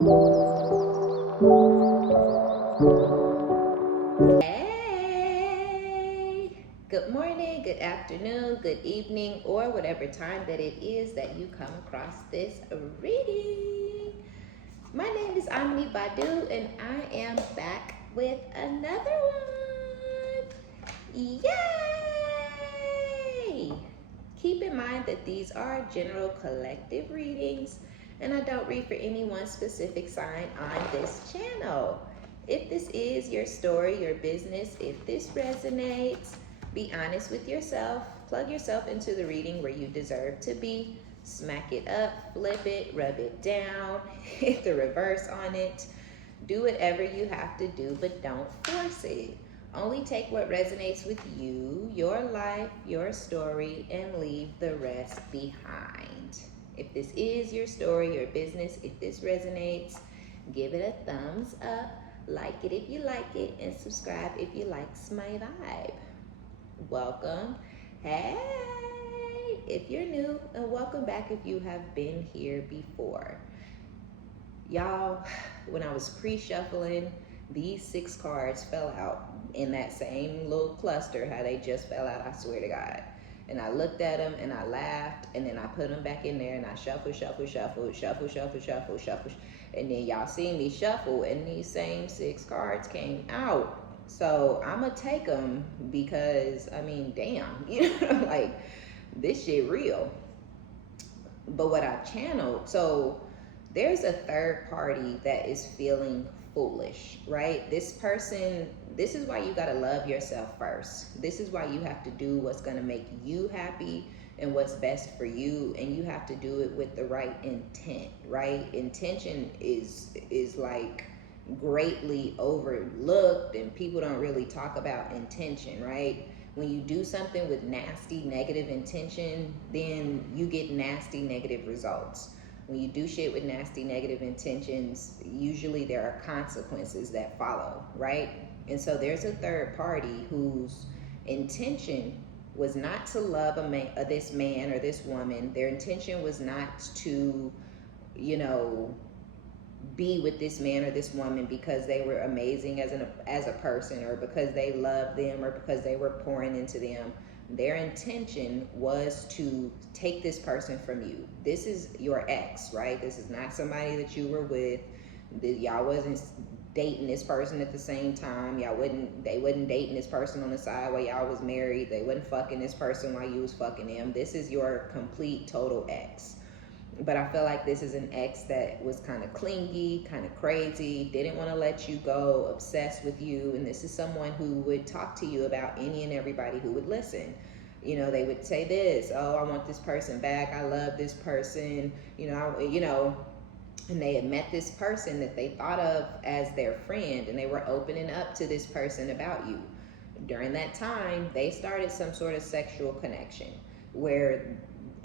Hey, good morning, good afternoon, good evening, or whatever time that it is that you come across this reading. My name is OmniBadu, and I am back with another one. Yay! Keep in mind that these are general collective readings, and I don't read for any one specific sign on this channel. If this is your story, your business, if this resonates, be honest with yourself. Plug yourself into the reading where you deserve to be. Smack it up, flip it, rub it down, hit the reverse on it. Do whatever you have to do, but don't force it. Only take what resonates with you, your life, your story, and leave the rest behind. If this is your story, your business, if this resonates, give it a thumbs up, like it if you like it, and subscribe if you like my vibe. Welcome. Hey, if you're new, and welcome back if you have been here before. Y'all, when I was pre-shuffling, these 6 cards fell out in that same little cluster, how they just fell out, I swear to God. And I looked at them and I laughed, and then I put them back in there and I shuffle. And then y'all see me shuffle and these same 6 cards came out. So I'm gonna take them because, I mean, damn, like this shit real. But what I channeled, so there's a third party that is feeling foolish, right? This person, this is why you got to love yourself first. This is why you have to do what's going to make you happy and what's best for you, and you have to do it with the right intent, right? Intention is like greatly overlooked, and people don't really talk about intention, right? When you do something with nasty negative intention, then you get nasty negative results. When you do shit with nasty negative intentions, usually there are consequences that follow, right? And so there's a third party whose intention was not to love this man or this woman. Their intention was not to, be with this man or this woman because they were amazing as a person, or because they loved them, or because they were pouring into them. Their intention was to take this person from you. This is your ex, right? This is not somebody that you were with. Y'all wasn't dating this person at the same time. They wasn't dating this person on the side while y'all was married. They wasn't fucking this person while you was fucking them. This is your complete total ex. But I feel like this is an ex that was kind of clingy, kind of crazy, didn't want to let you go, obsessed with you. And this is someone who would talk to you about any and everybody who would listen. They would say this: oh, I want this person back, I love this person, and they had met this person that they thought of as their friend, and they were opening up to this person about you. During that time, they started some sort of sexual connection where,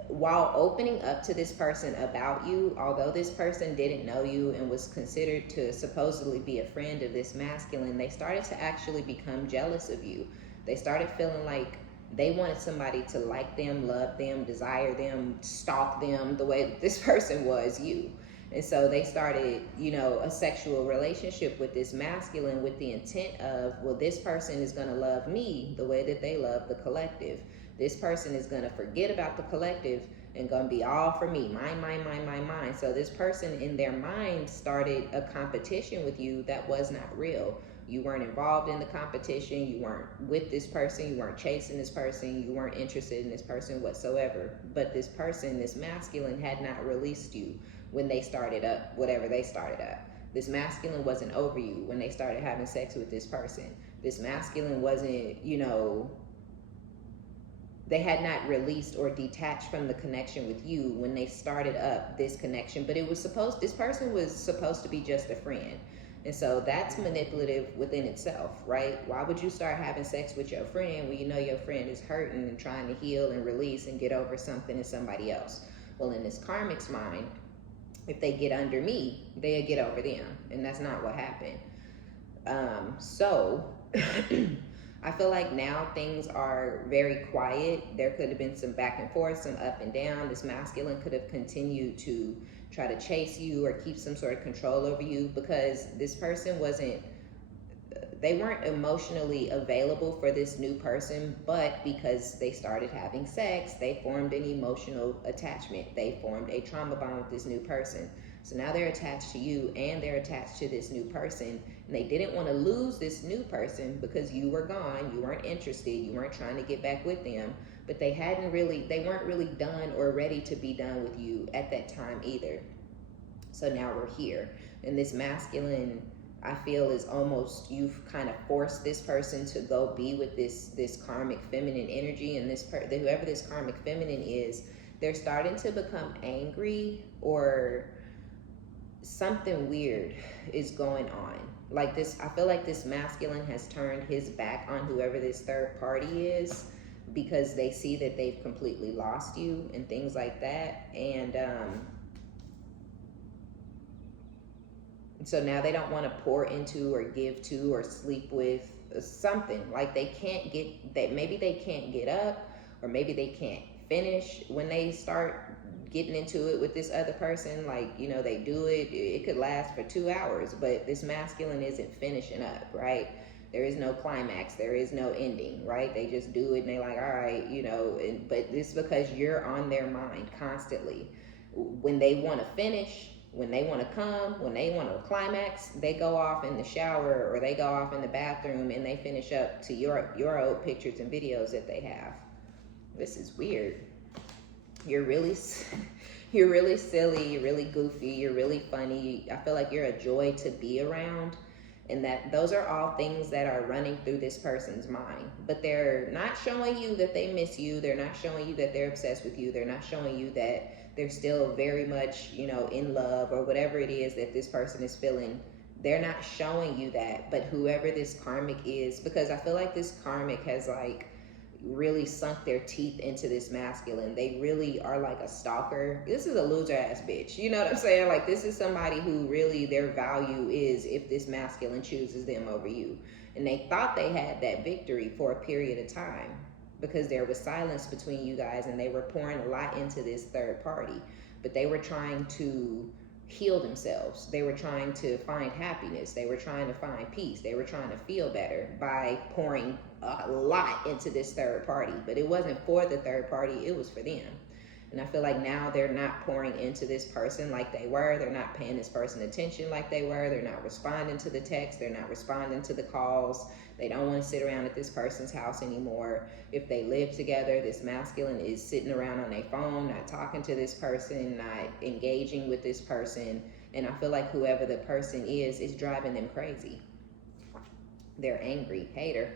while opening up to this person about you, although this person didn't know you and was considered to supposedly be a friend of this masculine, they started to actually become jealous of you. They started feeling like they wanted somebody to like them, love them, desire them, stalk them the way that this person was you. And so they started, a sexual relationship with this masculine with the intent of, well, this person is going to love me the way that they love the collective. This person is going to forget about the collective and going to be all for me, mine. So this person in their mind started a competition with you that was not real. You weren't involved in the competition. You weren't with this person. You weren't chasing this person. You weren't interested in this person whatsoever. But this person, this masculine, had not released you when they started up whatever they started up. This masculine wasn't over you when they started having sex with this person. This masculine wasn't, they had not released or detached from the connection with you when they started up this connection. But this person was supposed to be just a friend. And so that's manipulative within itself, right? Why would you start having sex with your friend when you know your friend is hurting and trying to heal and release and get over something in somebody else? Well, in this karmic's mind, if they get under me, they'll get over them. And that's not what happened. So I feel like now things are very quiet. There could have been some back and forth, some up and down. This masculine could have continued to try to chase you or keep some sort of control over you, because this person they weren't emotionally available for this new person, but because they started having sex, they formed an emotional attachment. They formed a trauma bond with this new person. So now they're attached to you and they're attached to this new person. And they didn't want to lose this new person because you were gone, you weren't interested, you weren't trying to get back with them, but they weren't really done or ready to be done with you at that time either. So now we're here. And this masculine, I feel, is almost, you've kind of forced this person to go be with this karmic feminine energy, and whoever this karmic feminine is, they're starting to become angry, or something weird is going on. Like this, I feel like this masculine has turned his back on whoever this third party is, because they see that they've completely lost you and things like that. And so now they don't want to pour into or give to or sleep with something. Like maybe they can't get up, or maybe they can't finish when they start getting into it with this other person. Like, they do it could last for 2 hours, but this masculine isn't finishing up, right? There is no climax, there is no ending, right? They just do it and they're like, all right, but this is because you're on their mind constantly. When they want to finish, when they want to come, when they want to climax, they go off in the shower or they go off in the bathroom and they finish up to your old pictures and videos that they have. This is weird. You're really silly, you're really goofy, you're really funny. I feel like you're a joy to be around. And that those are all things that are running through this person's mind. But they're not showing you that they miss you. They're not showing you that they're obsessed with you. They're not showing you that they're still very much, in love or whatever it is that this person is feeling. They're not showing you that. But whoever this karmic is, because I feel like this karmic has really sunk their teeth into this masculine. They really are like a stalker. This is a loser ass bitch. You know what I'm saying? Like, this is somebody who really their value is if this masculine chooses them over you. And they thought they had that victory for a period of time because there was silence between you guys and they were pouring a lot into this third party. But they were trying to heal themselves. They were trying to find happiness. They were trying to find peace. They were trying to feel better by pouring a lot into this third party. But it wasn't for the third party, it was for them. And I feel like now they're not pouring into this person like they were. They're not paying this person attention like they were. They're not responding to the text. They're not responding to the calls. They don't want to sit around at this person's house anymore. If they live together, this masculine is sitting around on their phone, not talking to this person, not engaging with this person. And I feel like whoever the person is driving them crazy. They're angry, hater.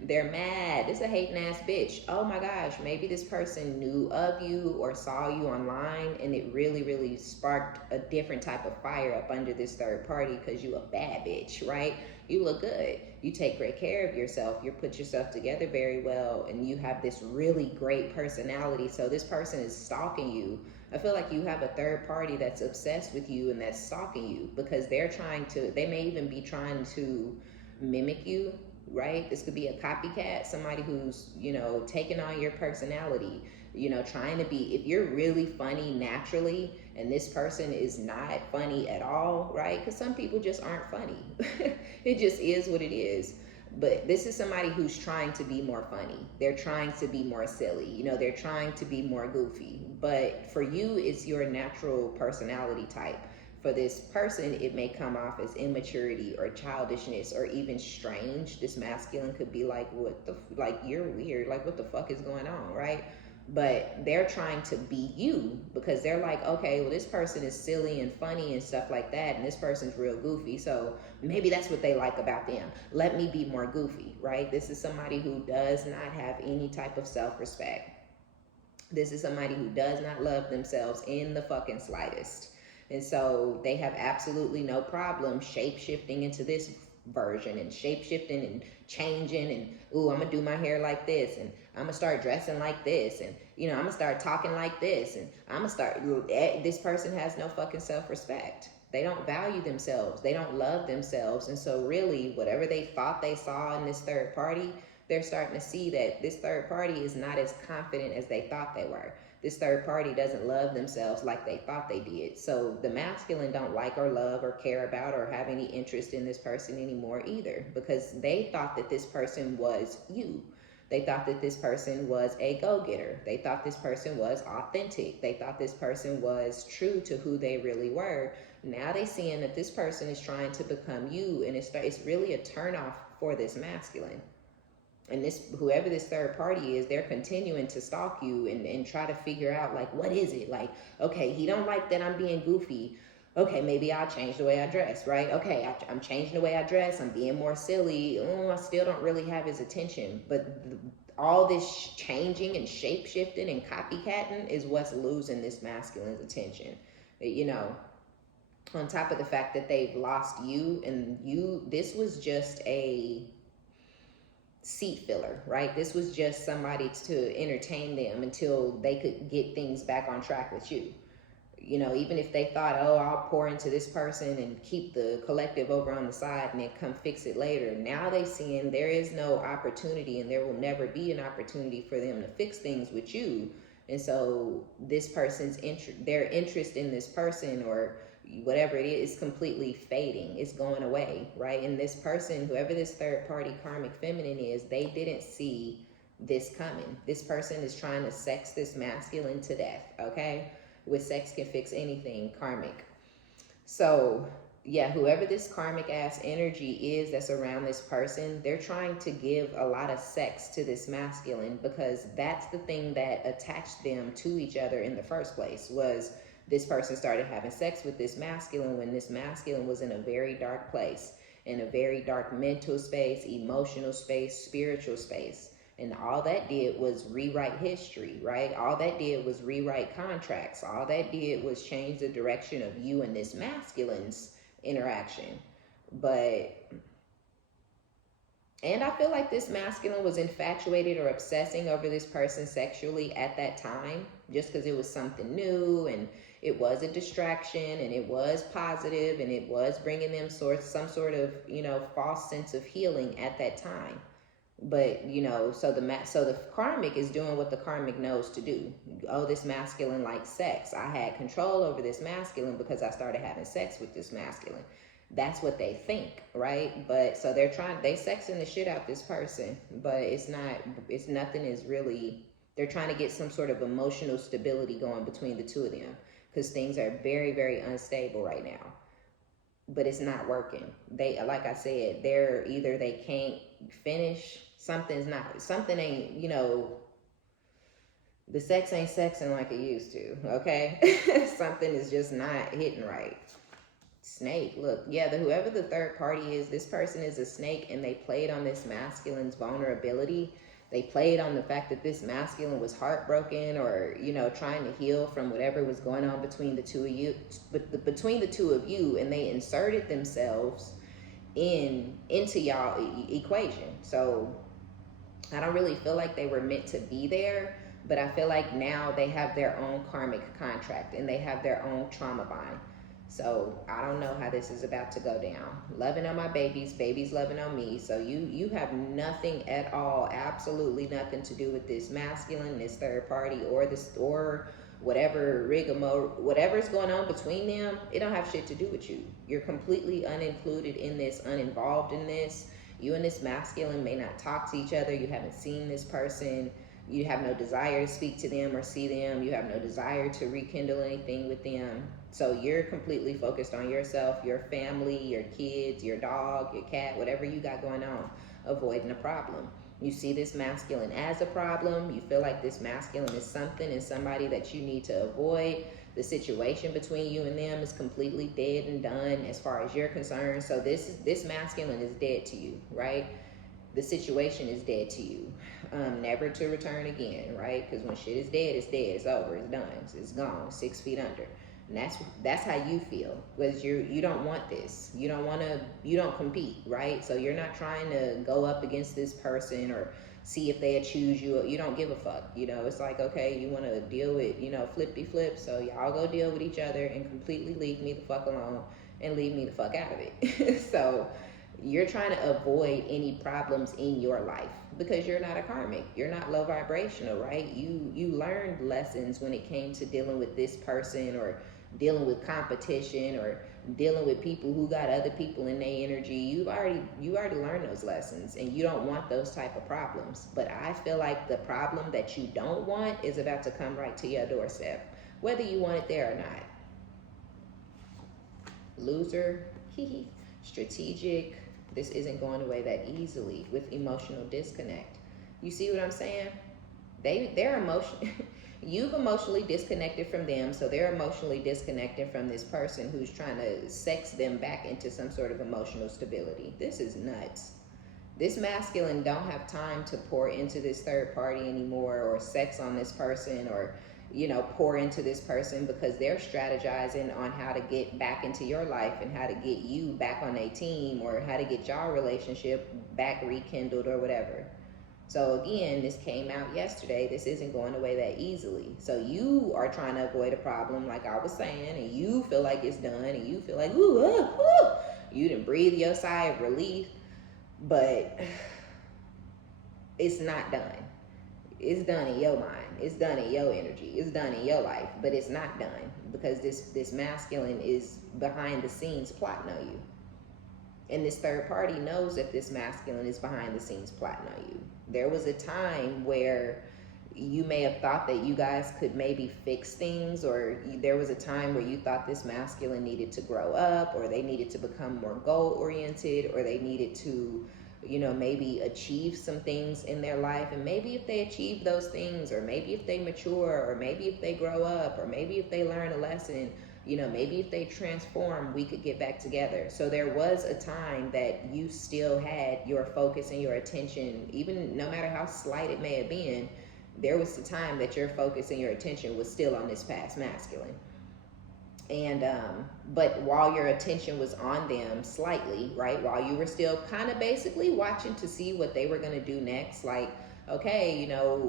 They're mad. This is a hating ass bitch. Oh my gosh, maybe this person knew of you or saw you online and it really, really sparked a different type of fire up under this third party because you a bad bitch, right? You look good. You take great care of yourself. You put yourself together very well and you have this really great personality. So this person is stalking you. I feel like you have a third party that's obsessed with you and that's stalking you because they may even be trying to mimic you, right? This could be a copycat, somebody who's, taking on your personality, trying to be, if you're really funny naturally and this person is not funny at all, right? Because some people just aren't funny. It just is what it is. But this is somebody who's trying to be more funny. They're trying to be more silly. They're trying to be more goofy. But for you, it's your natural personality type. For this person, it may come off as immaturity or childishness or even strange. This masculine could be like, you're weird. Like, what the fuck is going on, right? But they're trying to be you because they're like, okay, well, this person is silly and funny and stuff like that, and this person's real goofy, so maybe that's what they like about them. Let me be more goofy, right? This is somebody who does not have any type of self-respect. This is somebody who does not love themselves in the fucking slightest. And so they have absolutely no problem shape-shifting into this version and shape-shifting and changing and, ooh, I'm gonna do my hair like this and I'm gonna start dressing like this and, I'm gonna start talking like this and I'm gonna start, this person has no fucking self-respect. They don't value themselves. They don't love themselves. And so really, whatever they thought they saw in this third party, they're starting to see that this third party is not as confident as they thought they were. this third party doesn't love themselves like they thought they did. So the masculine don't like or love or care about or have any interest in this person anymore either, because they thought that this person was you. They thought that this person was a go-getter. They thought this person was authentic. They thought this person was true to who they really were. Now they seeing that this person is trying to become you, and it's really a turnoff for this masculine. And this, whoever this third party is, they're continuing to stalk you and try to figure out, like, what is it? Like, okay, he don't like that I'm being goofy. Okay, maybe I'll change the way I dress, right? Okay, I'm changing the way I dress. I'm being more silly. Oh, I still don't really have his attention. But all this changing and shape-shifting and copycatting is what's losing this masculine's attention. You know, on top of the fact that they've lost you, and this was just a seat filler, right? This was just somebody to entertain them until they could get things back on track with you. You know, even if they thought, oh, I'll pour into this person and keep the collective over on the side and then come fix it later. Now they seeing there is no opportunity, and there will never be an opportunity for them to fix things with you. And so this person's their interest in this person or whatever it is completely fading. It's going away, right? And this person, whoever this third party karmic feminine is, they didn't see this coming. This person is trying to sex this masculine to death, okay? With sex can fix anything, karmic. So yeah, whoever this karmic ass energy is that's around this person, they're trying to give a lot of sex to this masculine, because that's the thing that attached them to each other in the first place. Was this person started having sex with this masculine when this masculine was in a very dark place, in a very dark mental space, emotional space, spiritual space. And all that did was rewrite history, right? All that did was rewrite contracts. All that did was change the direction of you and this masculine's interaction. And I feel like this masculine was infatuated or obsessing over this person sexually at that time, just because it was something new and it was a distraction and it was positive and it was bringing them some sort of, you know, false sense of healing at that time. But, you know, so the karmic is doing what the karmic knows to do. Oh, this masculine likes sex. I had control over this masculine because I started having sex with this masculine. That's what they think, right? But so they sexing the shit out this person, but nothing is really, they're trying to get some sort of emotional stability going between the two of them, because things are very, very unstable right now. But it's not working. Like I said, they can't finish. Something ain't, you know, the sex ain't sexing like it used to, okay? Something is just not hitting right. Snake, look, yeah, whoever the third party is, this person is a snake, and they played on this masculine's vulnerability. They played on the fact that this masculine was heartbroken, or, you know, trying to heal from whatever was going on between the two of you, and they inserted themselves into y'all equation. So I don't really feel like they were meant to be there, but I feel like now they have their own karmic contract and they have their own trauma bind. So I don't know how this is about to go down. Loving on my babies, babies loving on me. So you have nothing at all, absolutely nothing to do with this masculine, this third party, or whatever whatever's going on between them. It don't have shit to do with you. You're completely unincluded in this, uninvolved in this. You and this masculine may not talk to each other. You haven't seen this person. You have no desire to speak to them or see them. You have no desire to rekindle anything with them. So you're completely focused on yourself, your family, your kids, your dog, your cat, whatever you got going on, avoiding a problem. You see this masculine as a problem. You feel like this masculine is something and somebody that you need to avoid. The situation between you and them is completely dead and done as far as you're concerned. So this masculine is dead to you, right? The situation is dead to you, never to return again, right? Because when shit is dead, it's dead, it's over, it's done, it's gone, 6 feet under. And that's how you feel, because you don't want this. You don't compete, right? So you're not trying to go up against this person or see if they'll choose you. You don't give a fuck. You know, it's like, okay, you want to deal with, you know, flippy flip, so y'all go deal with each other and completely leave me the fuck alone and leave me the fuck out of it. So You're trying to avoid any problems in your life because you're not a karmic. You're not low vibrational, right? You learned lessons when it came to dealing with this person, or dealing with competition, or dealing with people who got other people in their energy. You already learned those lessons, and you don't want those type of problems. But I feel like the problem that you don't want is about to come right to your doorstep, whether you want it there or not. Loser, strategic. This isn't going away that easily with emotional disconnect. You see what I'm saying? They're emotion. You've emotionally disconnected from them, so they're emotionally disconnected from this person who's trying to sex them back into some sort of emotional stability. This is nuts. This masculine don't have time to pour into this third party anymore, or sex on this person, or pour into this person, because they're strategizing on how to get back into your life and how to get you back on a team, or how to get y'all relationship back rekindled or whatever. So again, this came out yesterday. This isn't going away that easily. So you are trying to avoid a problem, like I was saying, and you feel like it's done, and you feel like, ooh, you didn't breathe your sigh of relief, but it's not done. It's done in your mind. It's done in your energy. It's done in your life, but it's not done because this masculine is behind the scenes plotting on you. And this third party knows that this masculine is behind the scenes plotting on you. There was a time where you may have thought that you guys could maybe fix things, or there was a time where you thought this masculine needed to grow up, or they needed to become more goal oriented, or they needed to maybe achieve some things in their life. And maybe if they achieve those things, or maybe if they mature, or maybe if they grow up, or maybe if they learn a lesson, maybe if they transform, we could get back together. So there was a time that you still had your focus and your attention, even no matter how slight it may have been, there was a time that your focus and your attention was still on this past masculine. And but while your attention was on them slightly, right, while you were still kind of basically watching to see what they were going to do next, like, okay,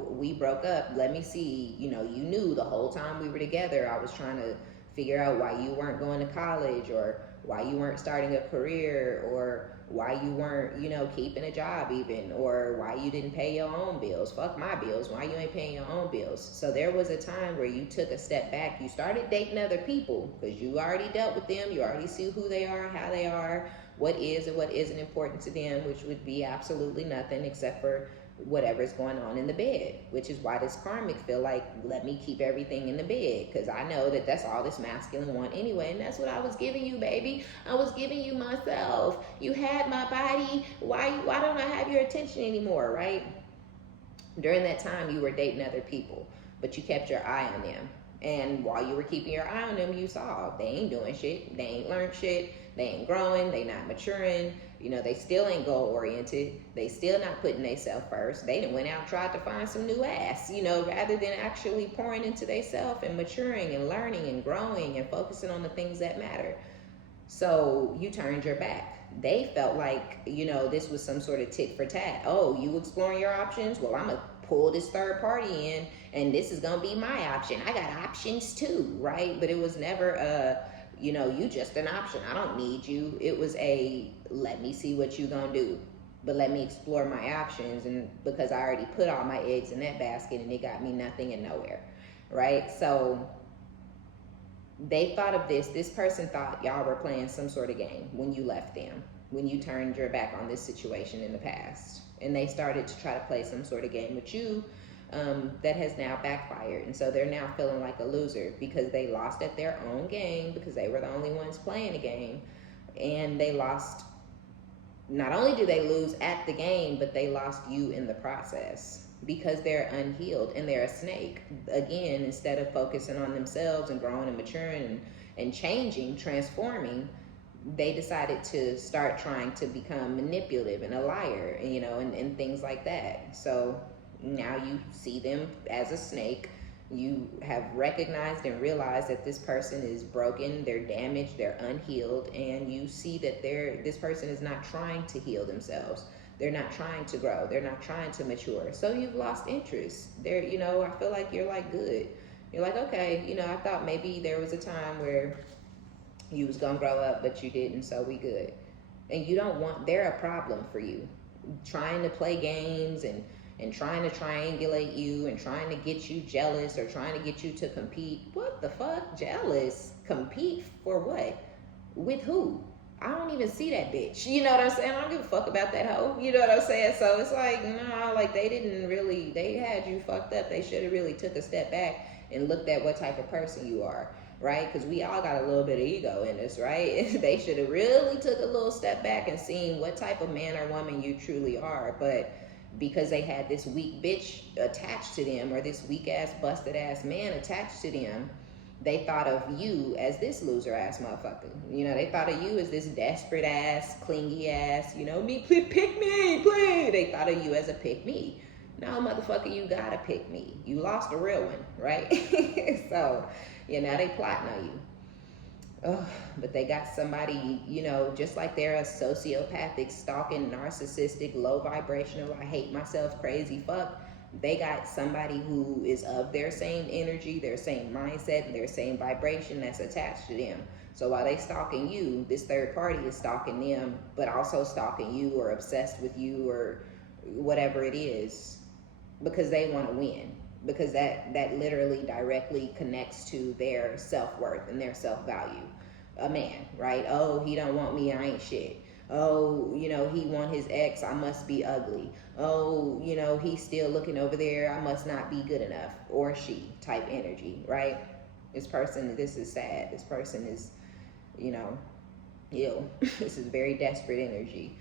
we broke up, let me see, you knew the whole time we were together I was trying to figure out why you weren't going to college, or why you weren't starting a career, or why you weren't, keeping a job even, or why you didn't pay your own bills. Fuck my bills. Why you ain't paying your own bills? So there was a time where you took a step back. You started dating other people because you already dealt with them. You already see who they are, how they are, what is and what isn't important to them, which would be absolutely nothing except for whatever's going on in the bed, which is why this karmic feel like, let me keep everything in the bed, because I know that that's all this masculine want anyway, and that's what I was giving you, baby. I was giving you myself. You had my body. Why don't I have your attention anymore, right? During that time you were dating other people, but you kept your eye on them. And while you were keeping your eye on them, you saw they ain't doing shit, they ain't learned shit, they ain't growing, they not maturing, they still ain't goal oriented, they still not putting themselves first. They done went out and tried to find some new ass, rather than actually pouring into themselves and maturing and learning and growing and focusing on the things that matter. So you turned your back. They felt like, this was some sort of tit for tat. Oh, you exploring your options? Well, I'm going to pull this third party in, and this is going to be my option. I got options too, right? But it was never you just an option. I don't need you. It was let me see what you going to do. But let me explore my options, and because I already put all my eggs in that basket and it got me nothing and nowhere, right? So they thought of this person thought y'all were playing some sort of game when you left them, when you turned your back on this situation in the past, and they started to try to play some sort of game with you that has now backfired. And so they're now feeling like a loser because they lost at their own game, because they were the only ones playing the game, and they lost. Not only do they lose at the game, but they lost you in the process, because they're unhealed and they're a snake. Again, instead of focusing on themselves and growing and maturing and changing, transforming, they decided to start trying to become manipulative and a liar, and things like that. So now you see them as a snake. You have recognized and realized that this person is broken, they're damaged, they're unhealed, and you see that this person is not trying to heal themselves. They're not trying to grow. They're not trying to mature. So you've lost interest. I feel like you're like good. You're like, okay, I thought maybe there was a time where you was gonna grow up, but you didn't, so we good. And you don't want, they're a problem for you. Trying to play games and trying to triangulate you and trying to get you jealous or trying to get you to compete. What the fuck? Jealous? Compete for what? With who? I don't even see that bitch. You know what I'm saying? I don't give a fuck about that hoe. You know what I'm saying? So it's like, no, like they didn't really, they had you fucked up. They should have really took a step back and looked at what type of person you are, right? Because we all got a little bit of ego in us, right? They should have really took a little step back and seen what type of man or woman you truly are. But because they had this weak bitch attached to them or this weak ass busted ass man attached to them, they thought of you as this loser ass motherfucker. You know, they thought of you as this desperate ass, clingy ass, you know, me, pick me, please. They thought of you as a pick me. No, motherfucker, you gotta pick me. You lost a real one, right? So, yeah, now they plotting on you. Oh, but they got somebody, you know, just like they're a sociopathic, stalking, narcissistic, low vibrational, I hate myself, crazy fuck. They got somebody who is of their same energy, their same mindset, and their same vibration that's attached to them. So while they stalking you, this third party is stalking them, but also stalking you or obsessed with you or whatever it is, because they want to win. Because that literally directly connects to their self-worth and their self-value. A man, right? Oh, he don't want me, I ain't shit. Oh, you know, he want his ex, I must be ugly. Oh, you know, he's still looking over there, I must not be good enough. Or she type energy, right? This person, this is sad. This person is, you know, ill. This is very desperate energy.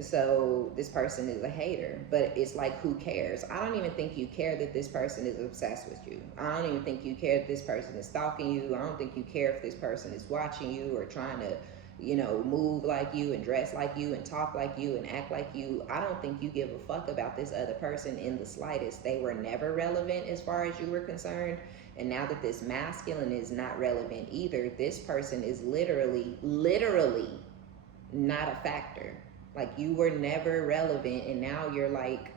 So this person is a hater, but it's like, who cares? I don't even think you care that this person is obsessed with you. I don't even think you care that this person is stalking you. I don't think you care if this person is watching you or trying to, you know, move like you and dress like you and talk like you and act like you. I don't think you give a fuck about this other person in the slightest. They were never relevant as far as you were concerned. And now that this masculine is not relevant either, this person is literally not a factor. Like, you were never relevant, and now you're like,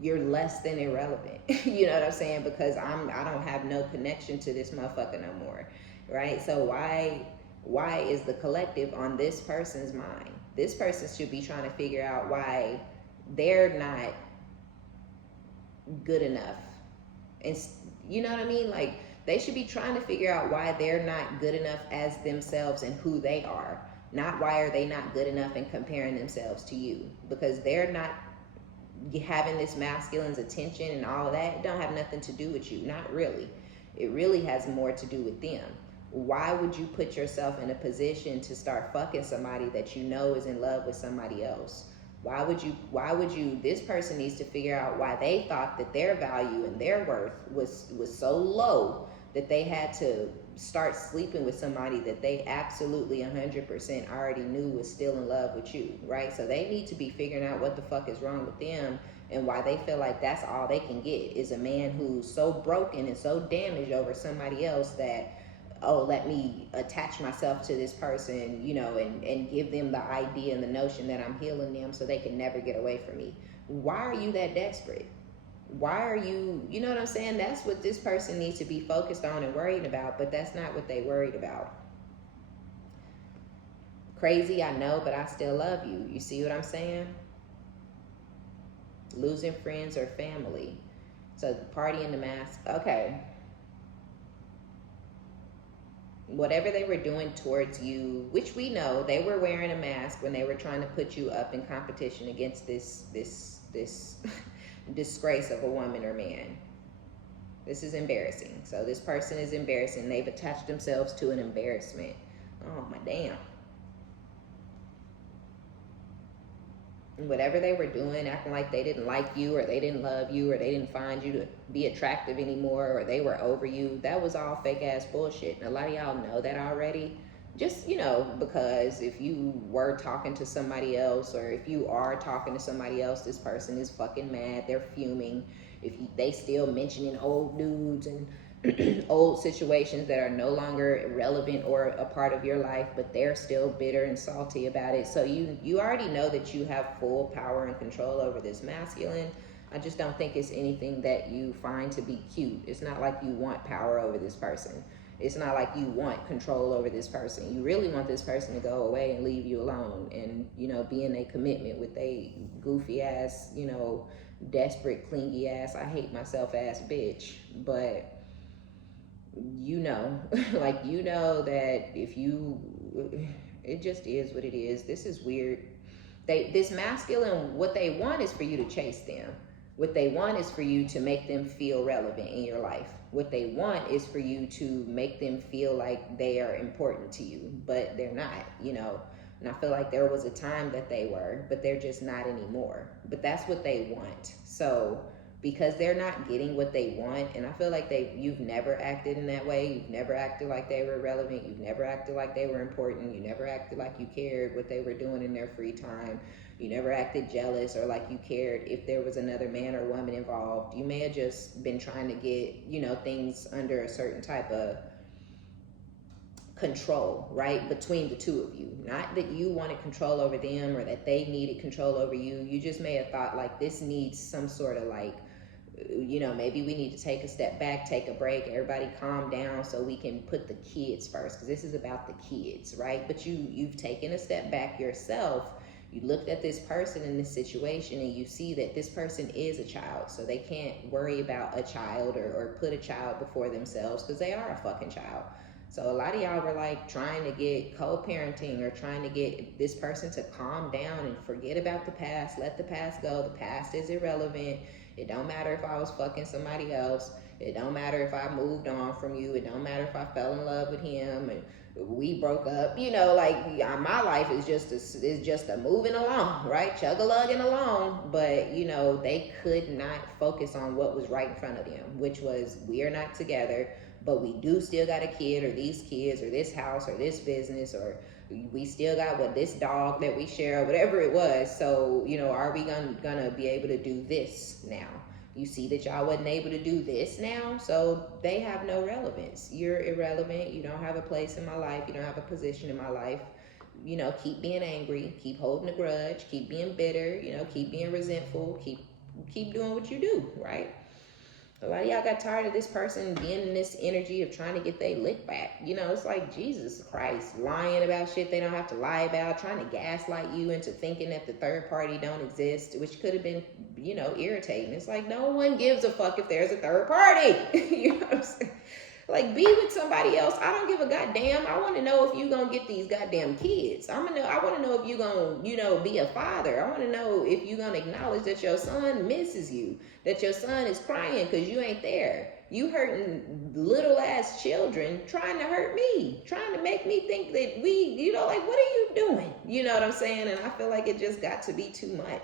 you're less than irrelevant. You know what I'm saying? Because I don't have no connection to this motherfucker no more, right? So why is the collective on this person's mind? This person should be trying to figure out why they're not good enough. And you know what I mean? Like, they should be trying to figure out why they're not good enough as themselves and who they are. Not why are they not good enough and comparing themselves to you. Because they're not having this masculine's attention and all of that. It don't have nothing to do with you. Not really. It really has more to do with them. Why would you put yourself in a position to start fucking somebody that you know is in love with somebody else? Why would you, this person needs to figure out why they thought that their value and their worth was so low that they had to start sleeping with somebody that they absolutely 100% already knew was still in love with you, right? So they need to be figuring out what the fuck is wrong with them and why they feel like that's all they can get is a man who's so broken and so damaged over somebody else that, oh, let me attach myself to this person, you know, and give them the idea and the notion that I'm healing them so they can never get away from me. Why are you that desperate? Why are you, you know what I'm saying? That's what this person needs to be focused on and worried about, but that's not what they worried about. Crazy, I know, but I still love you. You see what I'm saying? Losing friends or family. So the party in the mask, okay. Whatever they were doing towards you, which we know they were wearing a mask when they were trying to put you up in competition against this disgrace of a woman or man. This is embarrassing. So this person is embarrassing. They've attached themselves to an embarrassment. Oh my damn. Whatever they were doing, acting like they didn't like you or they didn't love you or they didn't find you to be attractive anymore or they were over you, that was all fake ass bullshit. And a lot of y'all know that already. Just, you know, because if you were talking to somebody else or if you are talking to somebody else, this person is fucking mad. They're fuming. They still mentioning old dudes and old situations that are no longer relevant or a part of your life, but they're still bitter and salty about it. So you already know that you have full power and control over this masculine. I just don't think it's anything that you find to be cute. It's not like you want power over this person. It's not like you want control over this person. You really want this person to go away and leave you alone and, you know, be in a commitment with a goofy ass, you know, desperate, clingy ass, I hate myself ass bitch. But, you know, like, you know that if you, it just is what it is. This is weird. This masculine, what they want is for you to chase them. What they want is for you to make them feel relevant in your life. What they want is for you to make them feel like they are important to you, but they're not, you know. And I feel like there was a time that they were, but they're just not anymore. But that's what they want. So because they're not getting what they want, and I feel like you've never acted in that way. You've never acted like they were relevant. You've never acted like they were important. You never acted like you cared what they were doing in their free time. You never acted jealous or like you cared if there was another man or woman involved. You may have just been trying to get, you know, things under a certain type of control, right, between the two of you. Not that you wanted control over them or that they needed control over you. You just may have thought like this needs some sort of like, you know, maybe we need to take a step back, take a break, everybody calm down so we can put the kids first, because this is about the kids, right? But you've taken a step back yourself. You looked at this person in this situation and you see that this person is a child, so they can't worry about a child or put a child before themselves because they are a fucking child. So a lot of y'all were like trying to get co-parenting or trying to get this person to calm down and forget about the past, let the past go. The past is irrelevant. It don't matter if I was fucking somebody else. It don't matter if I moved on from you. It don't matter if I fell in love with him and we broke up. You know, like my life is just a moving along, right? Chug-a-lugging along. But, you know, they could not focus on what was right in front of them, which was we are not together, but we do still got a kid or these kids or this house or this business, or we still got this dog that we share or whatever it was. So, you know, are we gonna be able to do this now? You see that y'all wasn't able to do this now, so they have no relevance. You're irrelevant. You don't have a place in my life. You don't have a position in my life. You know, keep being angry, keep holding a grudge, keep being bitter, you know, keep being resentful, keep doing what you do, right? A lot of y'all got tired of this person being in this energy of trying to get their lick back. You know, it's like, Jesus Christ, lying about shit they don't have to lie about, trying to gaslight you into thinking that the third party don't exist, which could have been, you know, irritating. It's like, no one gives a fuck if there's a third party. You know what I'm saying? Like, be with somebody else. I don't give a goddamn. I want to know if you gonna get these goddamn kids. I want to know if you gonna, you know, be a father. I want to know if you gonna acknowledge that your son misses you, that your son is crying because you ain't there. You hurting little ass children, trying to hurt me, trying to make me think that we, you know, like, what are you doing? You know what I'm saying? And I feel like it just got to be too much.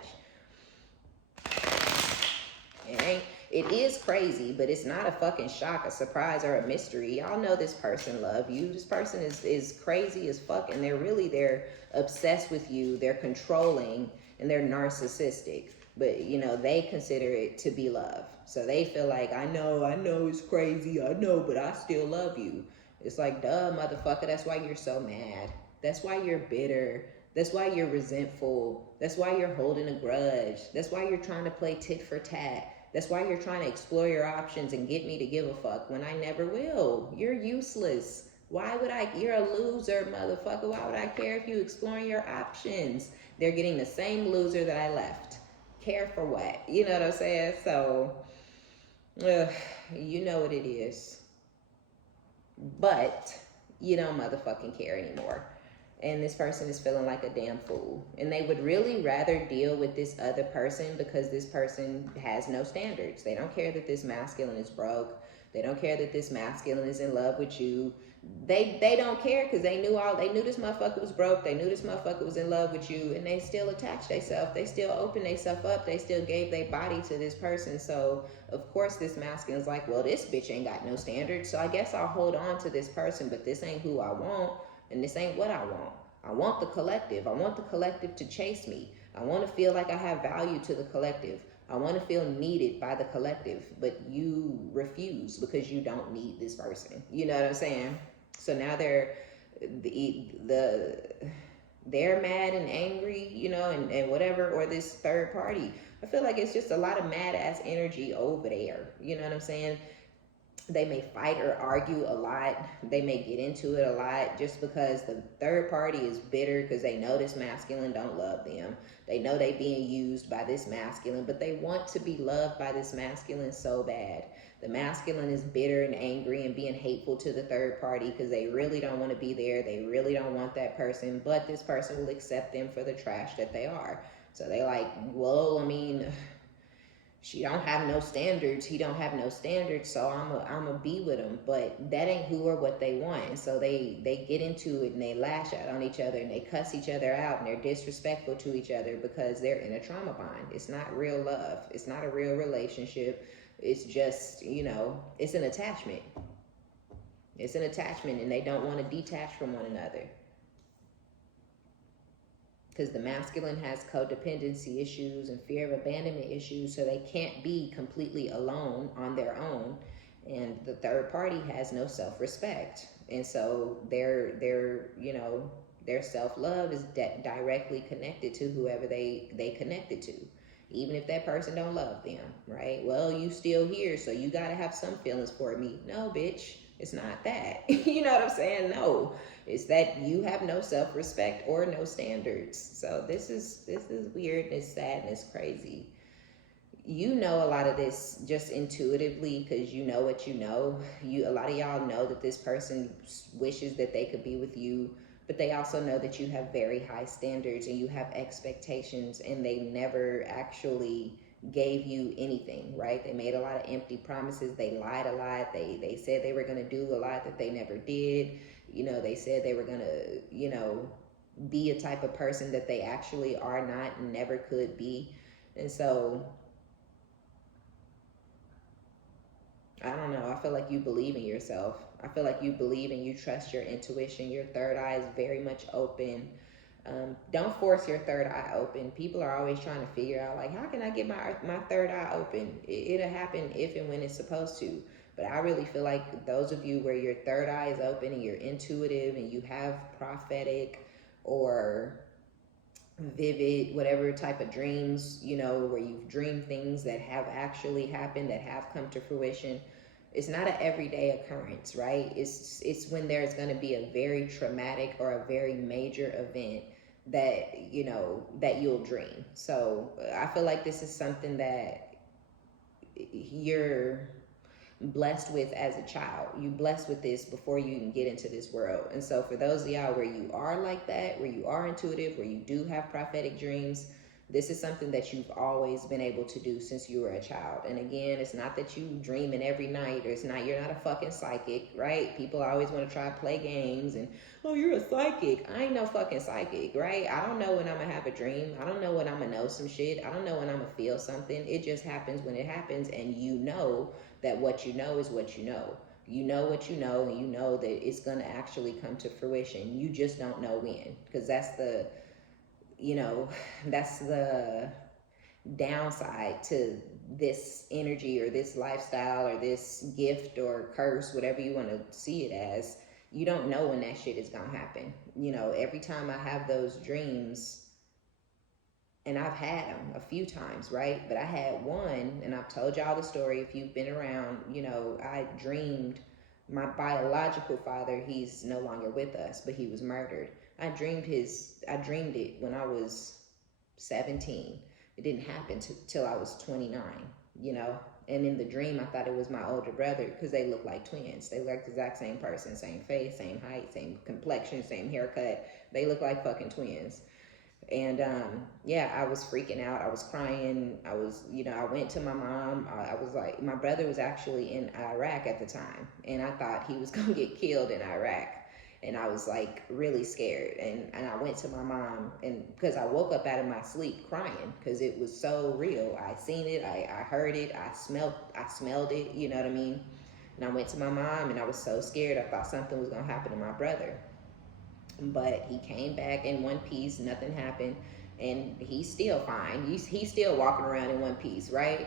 It is crazy, but it's not a fucking shock, a surprise, or a mystery. Y'all know this person love you. This person is crazy as fuck, and they're obsessed with you. They're controlling, and they're narcissistic. But, you know, they consider it to be love. So they feel like, I know it's crazy, I know, but I still love you. It's like, duh, motherfucker, that's why you're so mad. That's why you're bitter. That's why you're resentful. That's why you're holding a grudge. That's why you're trying to play tit for tat. That's why you're trying to explore your options and get me to give a fuck when I never will. You're useless. You're a loser, motherfucker. Why would I care if you exploring your options? They're getting the same loser that I left. Care for what? You know what I'm saying? So, you know what it is. But you don't motherfucking care anymore. And this person is feeling like a damn fool. And they would really rather deal with this other person because this person has no standards. They don't care that this masculine is broke. They don't care that this masculine is in love with you. They don't care because they knew this motherfucker was broke. They knew this motherfucker was in love with you, and they still attached themselves. They still opened themselves up. They still gave their body to this person. So of course this masculine is like, well, this bitch ain't got no standards, so I guess I'll hold on to this person, but this ain't who I want. And this ain't what I want. I want the collective. I want the collective to chase me. I want to feel like I have value to the collective. I want to feel needed by the collective. But you refuse because you don't need this person. You know what I'm saying? So now they're mad and angry, you know, and whatever, or this third party. I feel like it's just a lot of mad ass energy over there. You know what I'm saying? They may fight or argue a lot. They may get into it a lot just because the third party is bitter because they know this masculine don't love them. They know they being used by this masculine, but they want to be loved by this masculine so bad. The masculine is bitter and angry and being hateful to the third party because they really don't want to be there. They really don't want that person, but this person will accept them for the trash that they are. So they like, well, I mean, she don't have no standards, he don't have no standards, so I'm a be with him. But that ain't who or what they want. And so they get into it and they lash out on each other and they cuss each other out and they're disrespectful to each other because they're in a trauma bond. It's not real love. It's not a real relationship. It's just, it's an attachment. It's an attachment, and they don't want to detach from one another. Because the masculine has codependency issues and fear of abandonment issues, so they can't be completely alone on their own. And the third party has no self-respect, and so their self-love is directly connected to whoever they connected to, even if that person don't love them, right? Well, you still here, so you got to have some feelings for me. No, bitch, it's not that. You know what I'm saying? No, it's that you have no self-respect or no standards. So this is weird, and it's sad, and it's crazy. You know a lot of this just intuitively because you know what you know. A lot of y'all know that this person wishes that they could be with you, but they also know that you have very high standards and you have expectations, and they never actually gave you anything, right? They made a lot of empty promises. They lied a lot. They said they were going to do a lot that they never did. They said they were going to, be a type of person that they actually are not and never could be. And so, I don't know. I feel like you believe in yourself. I feel like you believe and you trust your intuition. Your third eye is very much open. Don't force your third eye open. People are always trying to figure out, like, how can I get my third eye open? It'll happen if and when it's supposed to. But I really feel like those of you where your third eye is open and you're intuitive and you have prophetic or vivid, whatever type of dreams, where you've dreamed things that have actually happened, that have come to fruition. It's not an everyday occurrence, right? It's when there's going to be a very traumatic or a very major event that, that you'll dream. So I feel like this is something that you're blessed with as a child. You blessed with this before you even get into this world. And so for those of y'all where you are like that, where you are intuitive, where you do have prophetic dreams, this is something that you've always been able to do since you were a child. And again, it's not that you dreaming every night, or you're not a fucking psychic, right? People always want to try to play games and, oh, you're a psychic. I ain't no fucking psychic, right? I don't know when I'm gonna have a dream. I don't know when I'm gonna know some shit. I don't know when I'm gonna feel something. It just happens when it happens, and you know that what you know is what you know. You know what you know, and you know that it's gonna actually come to fruition. You just don't know when, because that's the downside to this energy or this lifestyle or this gift or curse, whatever you want to see it as. You don't know when that shit is gonna happen. Every time I have those dreams, and I've had them a few times, right? But I had one, and I've told y'all the story if you've been around. I dreamed my biological father, he's no longer with us, but he was murdered. I dreamed it when I was 17. It didn't happen till I was 29, and in the dream I thought it was my older brother because they look like twins. They look like the exact same person, same face, same height, same complexion, same haircut. They look like fucking twins. And I was freaking out. I was crying. I went to my mom. I was like, my brother was actually in Iraq at the time, and I thought he was gonna get killed in Iraq. And I was like really scared, and I went to my mom, and because I woke up out of my sleep crying because it was so real. I seen it, I heard it, I smelled it, you know what I mean? And I went to my mom, and I was so scared. I thought something was gonna happen to my brother, but he came back in one piece. Nothing happened, and he's still fine. He's still walking around in one piece, right?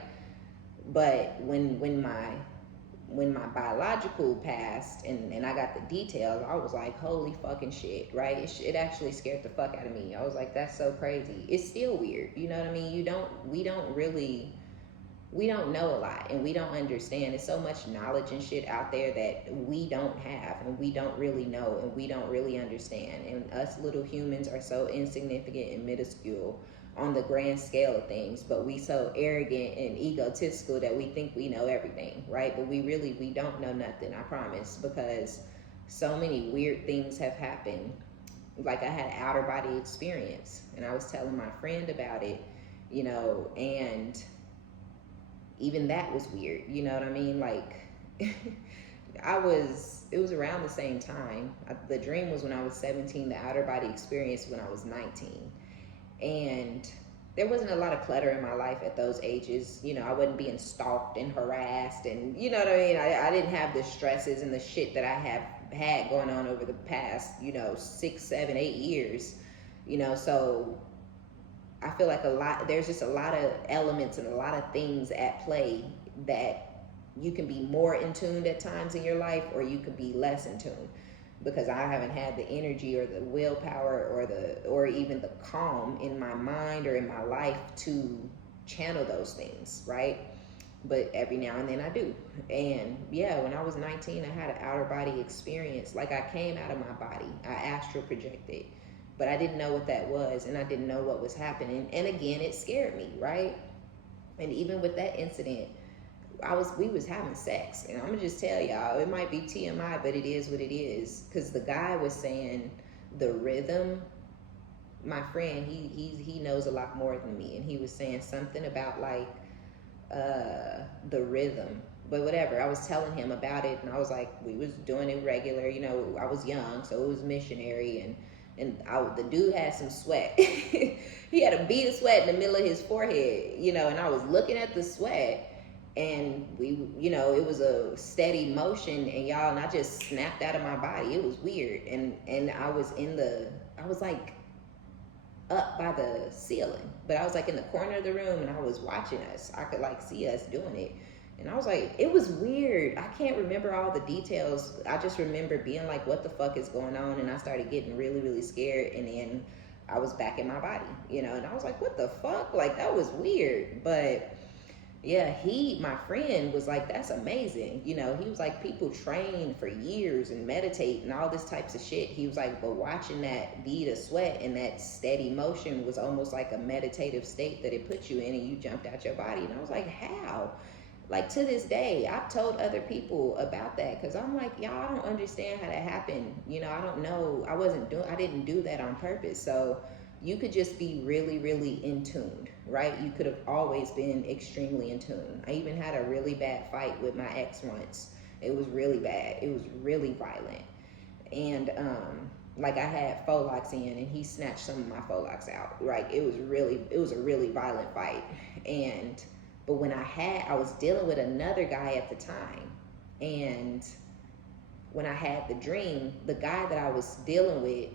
But when my biological passed and I got the details, I was like, holy fucking shit, right? It actually scared the fuck out of me. I was like, that's so crazy. It's still weird, you know what I mean? We don't really we don't know a lot and we don't understand. There's so much knowledge and shit out there that we don't have and we don't really know and we don't really understand. And us little humans are so insignificant and minuscule on the grand scale of things, but we so arrogant and egotistical that we think we know everything, right? But we don't know nothing, I promise, because so many weird things have happened. Like I had an outer body experience and I was telling my friend about it, and even that was weird, you know what I mean? Like, it was around the same time. The dream was when I was 17, the outer body experience when I was 19. And there wasn't a lot of clutter in my life at those ages. I wasn't being stalked and harassed and, you know what I mean? I didn't have the stresses and the shit that I have had going on over the past, 6, 7, 8 years, so I feel like there's just a lot of elements and a lot of things at play that you can be more in tune at times in your life or you could be less in tune, because I haven't had the energy or the willpower or even the calm in my mind or in my life to channel those things, right? But every now and then I do. And yeah, when I was 19, I had an outer body experience. Like I came out of my body, I astral projected, but I didn't know what that was and I didn't know what was happening. And again, it scared me, right? And even with that incident, we was having sex, and I'm gonna just tell y'all, it might be TMI, but it is what it is. Because the guy was saying the rhythm. My friend, he knows a lot more than me, and he was saying something about like the rhythm. But whatever, I was telling him about it, and I was like, we was doing it regular. I was young, so it was missionary, and the dude had some sweat. He had a bead of sweat in the middle of his forehead, and I was looking at the sweat. And it was a steady motion, and I just snapped out of my body. It was weird. And I was like up by the ceiling, but I was like in the corner of the room and I was watching us. I could like see us doing it. And I was like, it was weird. I can't remember all the details. I just remember being like, what the fuck is going on? And I started getting really, really scared. And then I was back in my body, and I was like, what the fuck? Like, that was weird. But yeah, my friend was like, that's amazing. He was like, people train for years and meditate and all this types of shit. He was like, but watching that bead of sweat and that steady motion was almost like a meditative state that it put you in, and you jumped out your body. And I was like, how? Like, to this day, I've told other people about that, because I'm like, y'all, I don't understand how that happened. I don't know. I didn't do that on purpose. So you could just be really, really in tune, right? You could have always been extremely in tune. I even had a really bad fight with my ex once. It was really bad. It was really violent. And like I had Folox in, and he snatched some of my Folox out. Like, it was a really violent fight. But when I was dealing with another guy at the time, and when I had the dream, the guy that I was dealing with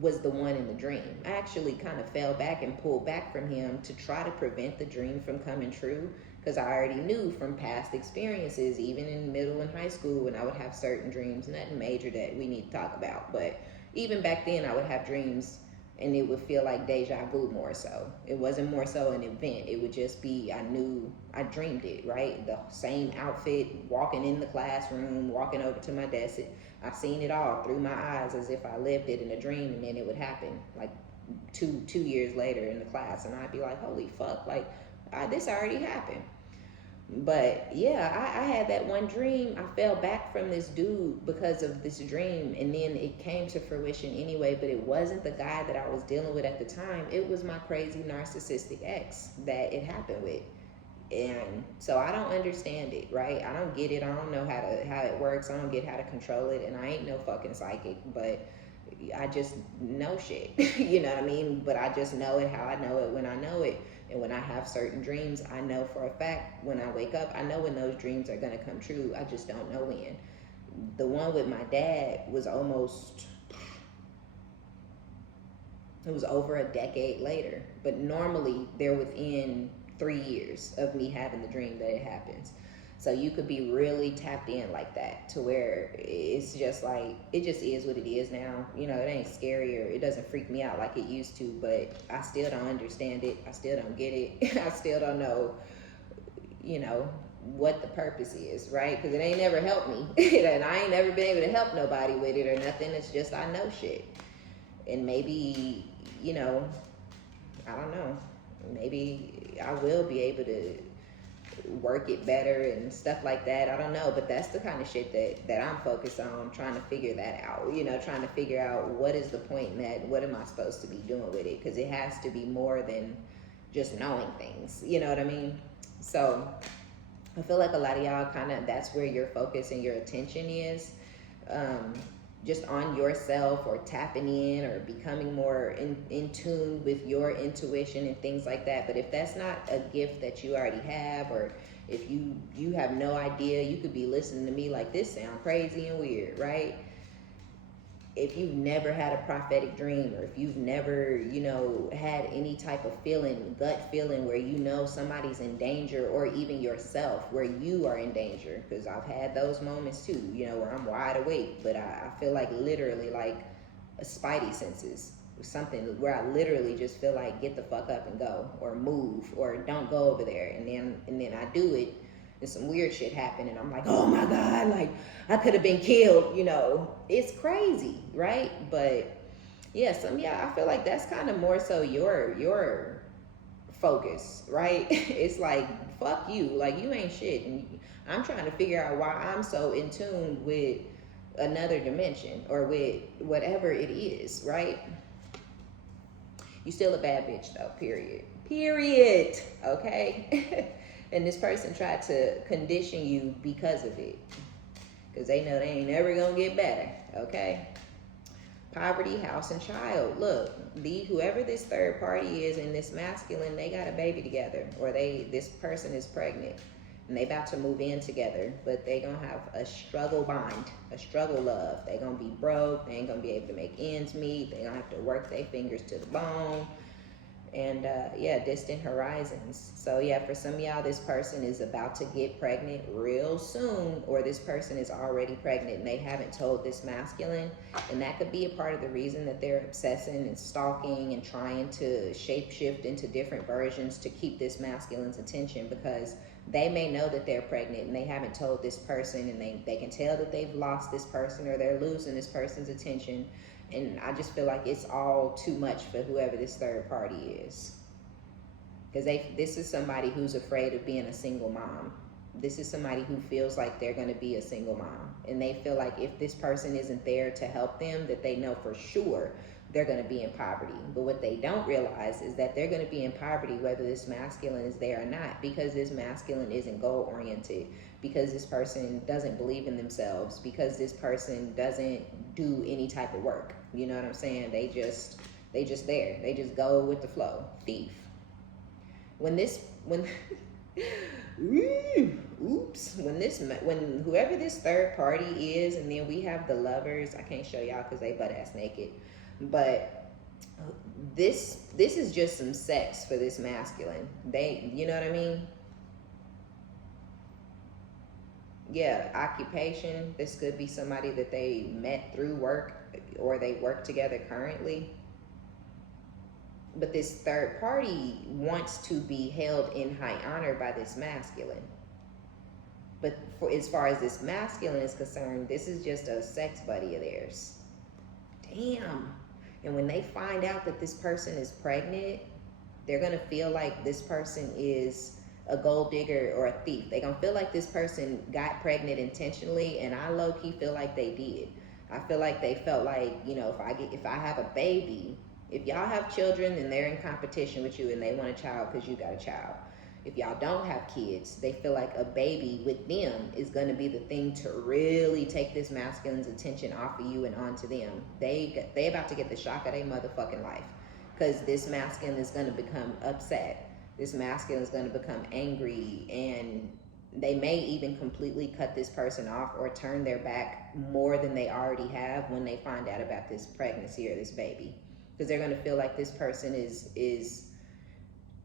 was the one in the dream. I actually kind of fell back and pulled back from him to try to prevent the dream from coming true, because I already knew from past experiences, even in middle and high school, when I would have certain dreams, nothing major that we need to talk about, but even back then I would have dreams and it would feel like deja vu more so. It wasn't more so an event. It would just be, I knew, I dreamed it, right? The same outfit, walking in the classroom, walking over to my desk. I've seen it all through my eyes as if I lived it in a dream, and then it would happen like two years later in the class, and I'd be like, holy fuck, like this already happened. But yeah, I had that one dream. I fell back from this dude because of this dream, and then it came to fruition anyway. But it wasn't the guy that I was dealing with at the time. It was my crazy narcissistic ex that it happened with. And so I don't understand it, right? I don't get it. I don't know how it works. I don't get how to control it, and I ain't no fucking psychic, but I just know shit. You know what I mean? But I just know it how I know it when I know it. And when I have certain dreams, I know for a fact when I wake up, I know when those dreams are going to come true. I just don't know when. The one with my dad was it was over a decade later. But normally they're within 3 years of me having the dream that it happens. So you could be really tapped in like that, to where it's just like, it just is what it is now. It ain't scary, or it doesn't freak me out like it used to, but I still don't understand it. I still don't get it. I still don't know you know, what the purpose is, right? Because it ain't never helped me. And I ain't never been able to help nobody with it or nothing. It's just I know shit. And maybe, you know, I don't know. Maybe I will be able to work it better and stuff like that. I don't know, but that's the kind of shit that I'm focused on, trying to figure that out. You know, trying to figure out what is the point in that, what am I supposed to be doing with it? Because it has to be more than just knowing things. You know what I mean? So I feel like a lot of y'all kind of, that's where your focus and your attention is. Just on yourself, or tapping in, or becoming more in tune with your intuition and things like that. But if that's not a gift that you already have, or if you have no idea, you could be listening to me like, this sound crazy and weird, right? If you've never had a prophetic dream, or if you've never, you know, had any type of feeling, gut feeling, where you know somebody's in danger, or even yourself where you are in danger, because I've had those moments too, you know, where I'm wide awake, but I feel like literally like a spidey senses, something where I literally just feel like, get the fuck up and go, or move, or don't go over there, and then I do it, and some weird shit happened, and I'm like, oh my God, like I could have been killed, you know. It's crazy, right? But yeah, I feel like that's kind of more so your focus, right? It's like, fuck you, like you ain't shit, and I'm trying to figure out why I'm so in tune with another dimension, or with whatever it is, right? You still a bad bitch though, period, okay? And this person tried to condition you because of it, because they know they ain't never gonna get better, okay? Poverty, house, and child. Look, whoever this third party is in this masculine, they got a baby together, or this person is pregnant, and they about to move in together, but they gonna have a struggle bond, a struggle love. They gonna be broke, they ain't gonna be able to make ends meet, they gonna have to work their fingers to the bone. And yeah, distant horizons. So yeah, for some of y'all, this person is about to get pregnant real soon, or this person is already pregnant and they haven't told this masculine. And that could be a part of the reason that they're obsessing and stalking and trying to shapeshift into different versions to keep this masculine's attention, because they may know that they're pregnant and they haven't told this person, and they can tell that they've lost this person, or they're losing this person's attention. And I just feel like it's all too much for whoever this third party is. Because this is somebody who's afraid of being a single mom. This is somebody who feels like they're going to be a single mom. And they feel like if this person isn't there to help them, that they know for sure they're going to be in poverty. But what they don't realize is that they're going to be in poverty whether this masculine is there or not, because this masculine isn't goal oriented, because this person doesn't believe in themselves, because this person doesn't do any type of work. You know what I'm saying? They just there. They just go with the flow. Thief. When whoever this third party is, and then we have the lovers. I can't show y'all because they butt ass naked, but this is just some sex for this masculine. You know what I mean? Yeah, occupation. This could be somebody that they met through work, or they work together currently. But this third party wants to be held in high honor by this masculine. But as far as this masculine is concerned, this is just a sex buddy of theirs. Damn. And when they find out that this person is pregnant, they're going to feel like this person is a gold digger or a thief. They're going to feel like this person got pregnant intentionally, and I low-key feel like they did. I feel like they felt like, you know, if I have a baby, if y'all have children and they're in competition with you and they want a child because you got a child. If y'all don't have kids, they feel like a baby with them is going to be the thing to really take this masculine's attention off of you and onto them. They about to get the shock of their motherfucking life, because this masculine is going to become upset. This masculine is going to become angry, and they may even completely cut this person off or turn their back more than they already have when they find out about this pregnancy or this baby, because they're going to feel like this person is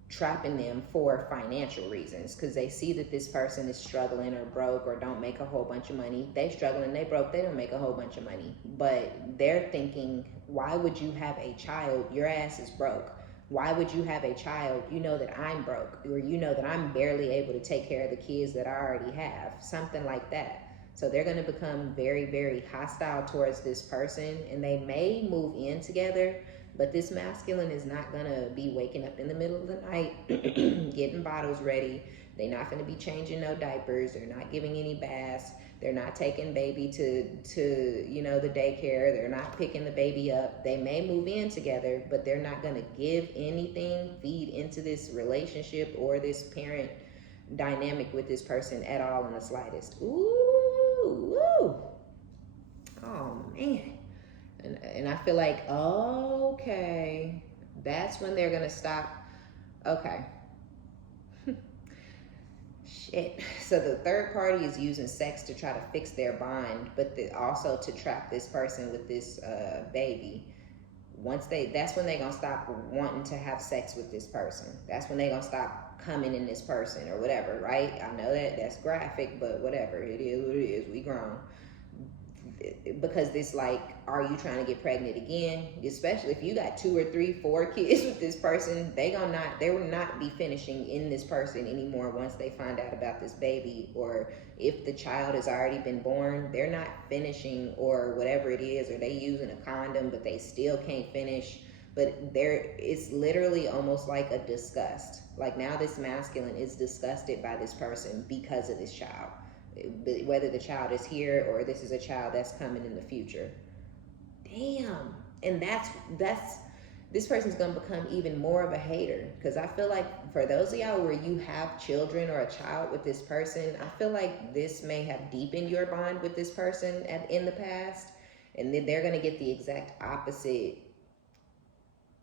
trapping them for financial reasons, because they see that this person is struggling or broke or don't make a whole bunch of money. They struggling, they broke, they don't make a whole bunch of money. But they're thinking, why would you have a child? Your ass is broke. Why would you have a child? You know that I'm broke, or you know that I'm barely able to take care of the kids that I already have. Something like that. So they're going to become very, very hostile towards this person, and they may move in together, but this masculine is not going to be waking up in the middle of the night, getting bottles ready. They're not going to be changing no diapers. They're not giving any baths. They're not taking baby to the daycare. They're not picking the baby up. They may move in together, but they're not going to give anything, feed into this relationship or this parent dynamic with this person at all in the slightest. Ooh, woo. Oh man. And I feel like, okay, that's when they're gonna stop. Okay. Shit. So the third party is using sex to try to fix their bond, but also to trap this person with this baby. That's when they're gonna stop wanting to have sex with this person. That's when they're gonna stop coming in this person or whatever, right? I know that's graphic, but whatever. It is what it is. We grown. Because this, like, are you trying to get pregnant again? Especially if you got 2 or 3, 4 kids with this person, they will not be finishing in this person anymore once they find out about this baby. Or if the child has already been born, they're not finishing or whatever it is, or they using a condom but they still can't finish. But it's literally almost like a disgust. Like, now this masculine is disgusted by this person because of this child, whether the child is here or this is a child that's coming in the future. Damn. And that's this person's gonna become even more of a hater, because I feel like for those of y'all where you have children or a child with this person, I feel like this may have deepened your bond with this person in the past, and then they're gonna get the exact opposite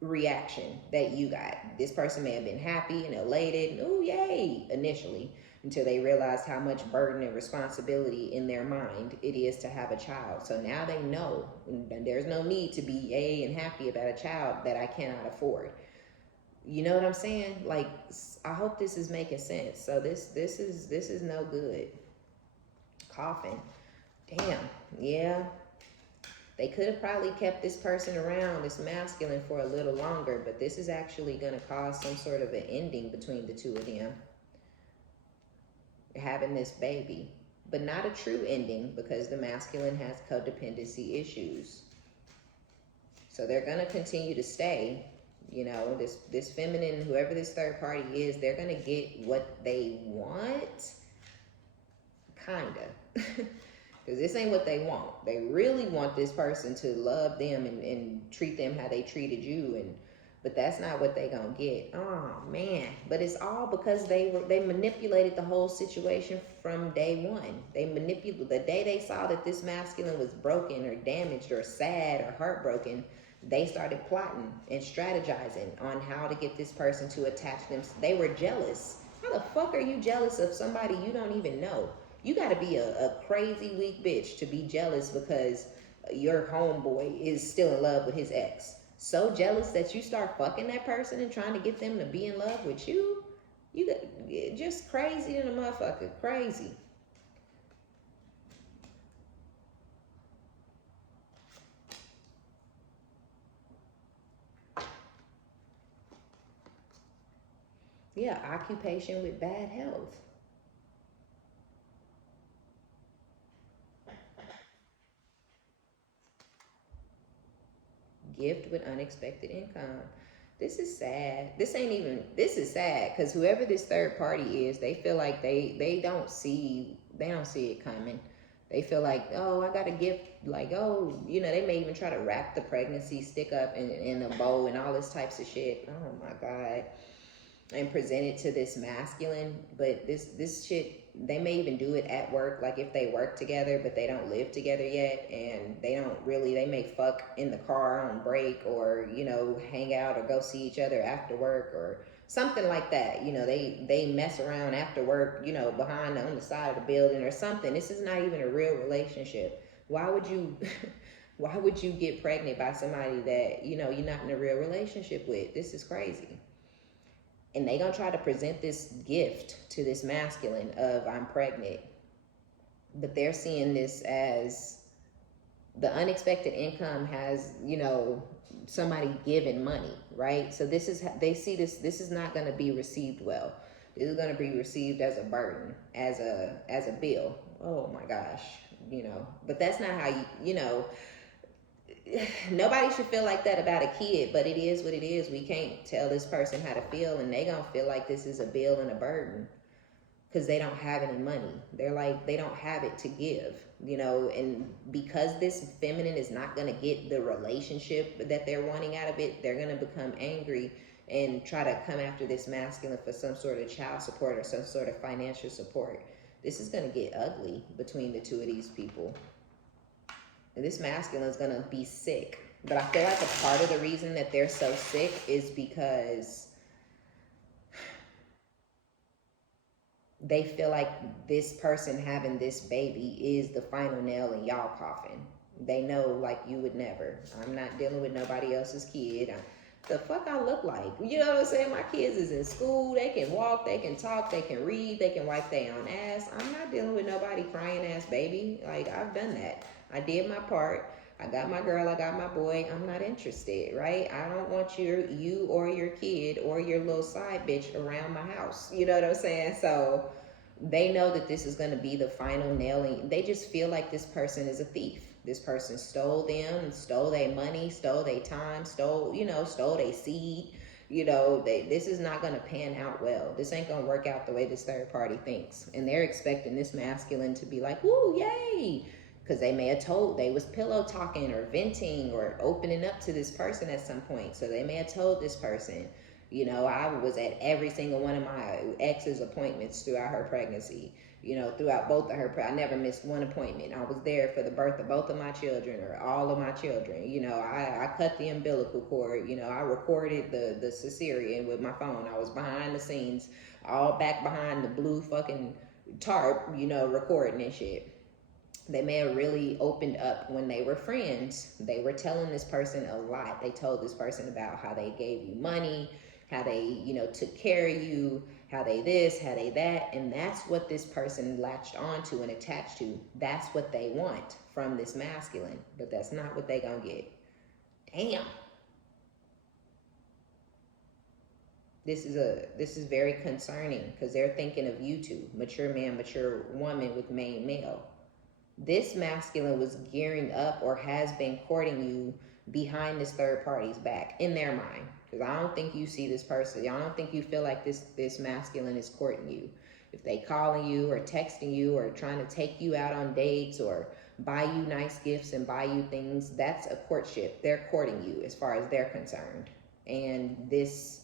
reaction that you got. This person may have been happy and elated, oh yay, initially, until they realized how much burden and responsibility in their mind it is to have a child. So now they know, and there's no need to be yay and happy about a child that I cannot afford. You know what I'm saying? Like, I hope this is making sense. So this is no good. Coughing. Damn. Yeah. They could have probably kept this person around, this masculine, for a little longer, but this is actually going to cause some sort of an ending between the two of them having this baby, but not a true ending, because the masculine has codependency issues. So they're going to continue to stay. This feminine, whoever this third party is, they're going to get what they want, kinda. Because this ain't what they want. They really want this person to love them and treat them how they treated you, but that's not what they gonna get. Oh man. But it's all because they manipulated the whole situation from day one. They manipulated the day they saw that this masculine was broken or damaged or sad or heartbroken. They started plotting and strategizing on how to get this person to attach them. They were jealous. How the fuck are you jealous of somebody you don't even know? You got to be a crazy weak bitch to be jealous because your homeboy is still in love with his ex. So jealous that you start fucking that person and trying to get them to be in love with you. You got just crazy than a motherfucker. Crazy. Yeah, occupation with bad health. Gift with unexpected income. This is sad. This is sad, because whoever this third party is, they feel like they don't see it coming. They feel like, oh, I got a gift, like, oh, they may even try to wrap the pregnancy stick up in a bow and all this types of shit. Oh my God. And present it to this masculine. But this shit, they may even do it at work, like if they work together but they don't live together yet, and they may fuck in the car on break, or hang out or go see each other after work or something like that. They mess around after work, behind on the side of the building or something. This is not even a real relationship. Why would you why would you get pregnant by somebody that you're not in a real relationship with? This is crazy. And they gonna try to present this gift to this masculine of, I'm pregnant. But they're seeing this as The unexpected income has, you know, somebody giving money, right? So this is, they see this is not going to be received well. This is going to be received as a burden, as a bill. Oh my gosh, you know. But that's not how you know, nobody should feel like that about a kid, but it is what it is. We can't tell this person how to feel, and they gonna feel like this is a bill and a burden because they don't have any money. They're like, they don't have it to give, you know. And because this feminine is not gonna get the relationship that they're wanting out of it, they're gonna become angry and try to come after this masculine for some sort of child support or some sort of financial support. This is gonna get ugly between the two of these people. And this masculine is going to be sick. But I feel like a part of the reason that they're so sick is because they feel like this person having this baby is the final nail in y'all coffin. They know, like, you would never. I'm not dealing with nobody else's kid. The fuck I look like? You know what I'm saying? My kids is in school. They can walk, they can talk, they can read, they can wipe their own ass. I'm not dealing with nobody crying ass baby. Like, I've done that. I did my part. I got my girl, I got my boy. I'm not interested, right? I don't want you or your kid or your little side bitch around my house. You know what I'm saying? So they know that this is going to be the final nailing. They just feel like this person is a thief. This person stole them, stole their money, stole their time, stole their seed. You know, this is not going to pan out well. This ain't going to work out the way this third party thinks. And they're expecting this masculine to be like, woo, yay. Because they may have told, they was pillow talking or venting or opening up to this person at some point. So they may have told this person, you know, I was at every single one of my ex's appointments throughout her pregnancy. You know, throughout both of her, I never missed one appointment. I was there for the birth of both of my children or all of my children. You know, I cut the umbilical cord. You know, I recorded the cesarean with my phone. I was behind the scenes, all back behind the blue fucking tarp, you know, recording and shit. They may have really opened up when they were friends. They were telling this person a lot. They told this person about how they gave you money, how they, you know, took care of you, how they this, how they that. And that's what this person latched onto and attached to. That's what they want from this masculine. But that's not what they gonna get. Damn. This is very concerning because they're thinking of you two, mature man, mature woman with main male. This masculine was gearing up or has been courting you behind this third party's back in their mind. Because I don't think you see this person. I don't think you feel like this masculine is courting you. If they calling you or texting you or trying to take you out on dates or buy you nice gifts and buy you things, that's a courtship. They're courting you as far as they're concerned. And this